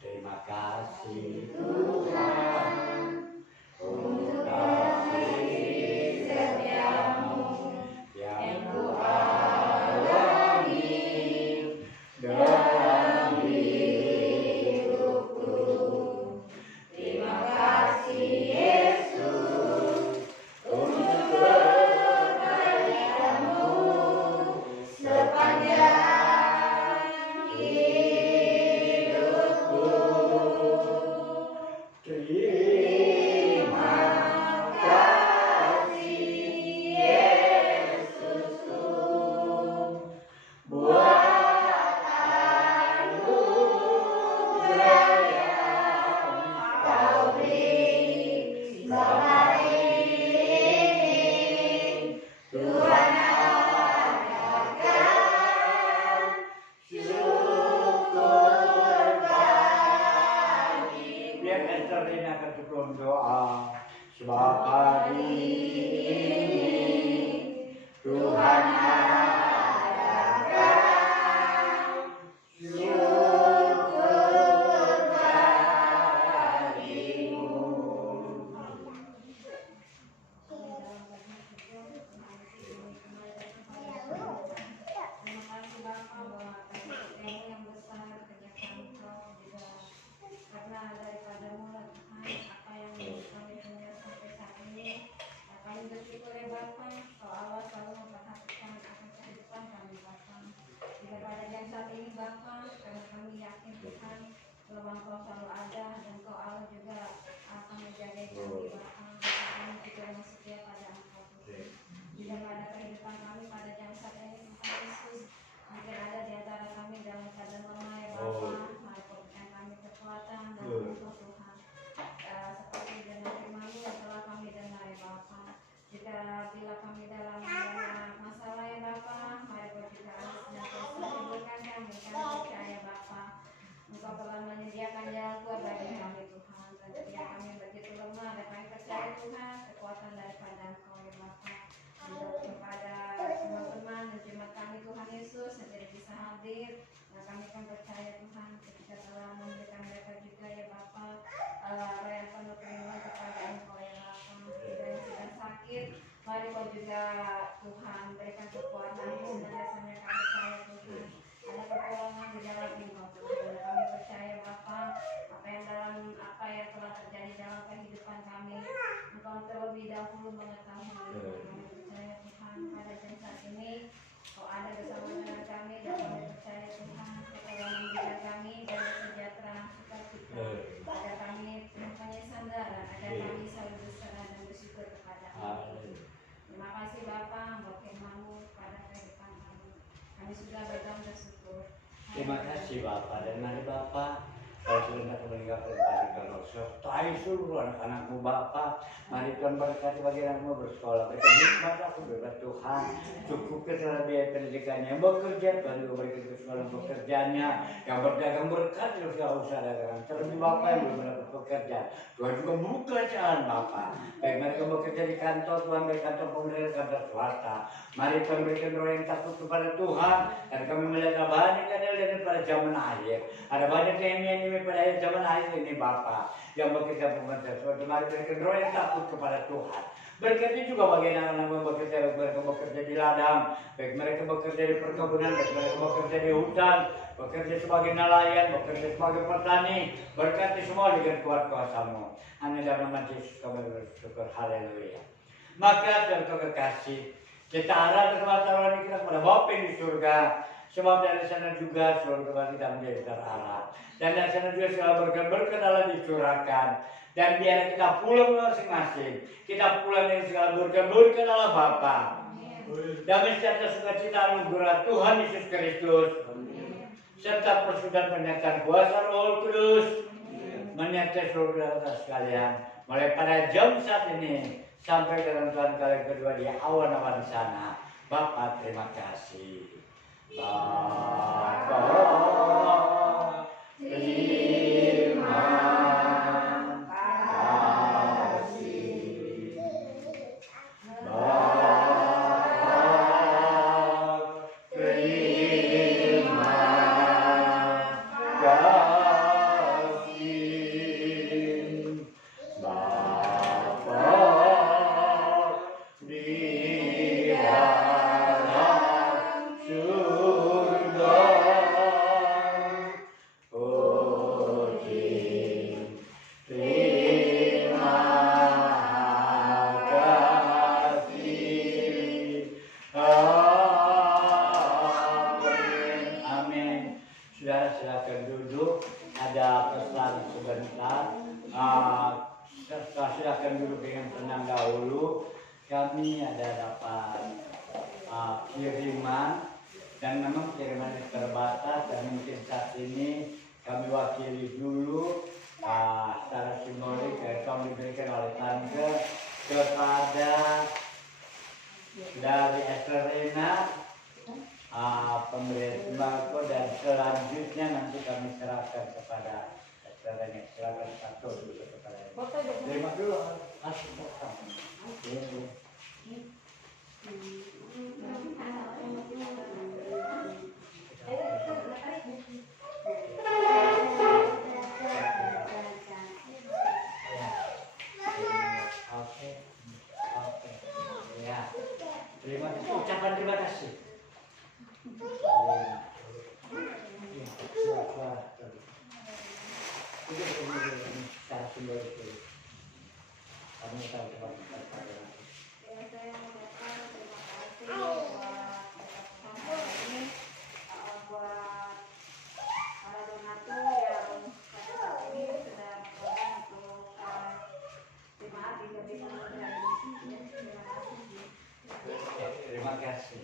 Terima kasih Tuhan untuk kasih setiamu yang Ku alami dalam hidupku. Terima kasih Yesus untuk kebaikan-Mu sepanjang hidupku. Terima kasih Yesusku buat anugerah yang Kau beri selama ini. Tuhan adakan syukur bagi. Biar Esther ini akan cukup doa. Sebab hari ini Tuhan adakan syukur bagimu. Terima kasih Bapa buat kasih-Mu yang besar, kerja Engkau juga karena daripada-Mu lah Tuhan apa yang kami punya sampai saat ini. Nah, kami bersyukur ya Bapa, Kau Allah selalu memperhatikan akan kehidupan kami Bapa. Juga pada jam saat ini Bapa, karena kami yakin Tuhan bahwa Engkau selalu ada dan Kau Allah juga akan menjaga kami Bapa. Kami juga yang setia pada Engkau Tuhan. Juga pada kehidupan kami pada jam saat ini Tuhan Yesus, mungkin ada di antara kami dalam keadaan lemah ya Bapa, mari berikan kami kekuatan dan untuk Tuhan. Seperti dengan firman-Mu yang telah kami dengar ya Bapa. Jika bila kami dalam banyak masalah ya Bapa, mari berbicara senantiasa hiburkan kami, kami percaya Bapa, Engkau telah menyediakan jalan keluar bagi kami Tuhan. Dan ketika kami begitu lemah, dan kami percaya Tuhan kekuatan daripada Engkau ya Bapa. Untuk kepada teman-teman dan jemaat kami Tuhan Yesus yang tidak bisa hadir, nah kami akan percaya Tuhan ketika telah memberikan mereka juga ya Bapa yang penuh perlindungan kepada Engkau ya Bapa. Juga yang sedang sakit, mari Kau juga Tuhan berikan kekuatan yang senantiasa mereka percaya Tuhan ada pertolongan di dalam Engkau Tuhan. Kami percaya Bapa apa yang telah terjadi dalam kehidupan kami, Engkau terlebih dahulu mengetahui. Kami percaya Tuhan pada jam saat ini Kau ada bersama dengan kami, dan kami percaya Tuhan Kau telah memberikan kami dan sejahtera sukacita agar kami mempunyai sandaran, agar kami selalu berserah dan bersyukur kepada-Mu. kasih Bapak, dan mari Bapak kalau sudah meninggalkan berikan sertai seluruh anak-anakmu Bapak. Mari Tuhan berkati bagi anakmu bersekolah, berikan hikmat aku bebas Tuhan, cukupkan segala biaya pendidikannya, yang bekerja Tuhan juga berikan sekolah bekerjanya, yang berdagang berkat terus segala usaha dagangan. Terlebih Bapak yang belum mendapat pekerja, Tuhan juga buka jalan Bapak. Baik mereka bekerja di kantor Tuhan, baik kantor pemerintah, kantor swasta. Mari Tuhan berikan roh yang takut kepada Tuhan, dan kami melihat banyak yang pada zaman akhir. Ada banyak yang pada zaman akhir ini Bapak yang bekerja pemerintah. Mari berikan roh yang takut kepada Tuhan. Berkati juga bagi anak-anak yang bekerja, baik mereka bekerja di ladang, baik mereka bekerja di perkebunan, baik mereka bekerja di hutan, bekerja sebagai nelayan, bekerja sebagai petani. Berkati semua dengan kuat kuasa-Mu. Hanya dalam nama Yesus kami bersyukur. Haleluya. Maka Tuhan kekasih, kita arah kematawan kita kepada Bapa yang di surga. Sebab dari sana juga seluruh kepada kita menjadi terarah. Dan dari sana juga segala berkat Allah dicurahkan. Dan biar kita pulang masing-masing. Kita pulang dengan segala berkat Allah Bapa. Damai sejahtera sukacita anugerah Tuhan Yesus Kristus. Serta persekutuan penyertaan kuasa Roh Kudus. Menyertai seluruh kita sekalian. Mulai pada jam saat ini. Sampai dalam Tuhan kali kedua di awan-awan sana. Bapa terima kasih. Bapa terima kasih. Bapa terima kasih. Bapa di dalam surga, puji terima kasih. Amin. Amin. Saudara silakan duduk. Ada pesan sebentar. Silakan duduk dengan tenang dahulu. Kami ada dapat kiriman, dan memang kirimannya terbatas, dan mungkin saat ini kami wakili dulu secara simbolik yang diberikan oleh tante kepada dari Eslerina, pemberi sembako, dan selanjutnya nanti kami serahkan kepada Eslerina. Silakan satu dulu kepada terima dulu. Ya, terima kasih. Ucapan terima kasih. Secara simbolis dulu. Kami tahu pada Saya mengucapkan terima kasih buat kesempatan ini, buat para donatur yang pada saat ini sudah berkorban untuk jemaat di Kediri. Terima kasih. Terima kasih.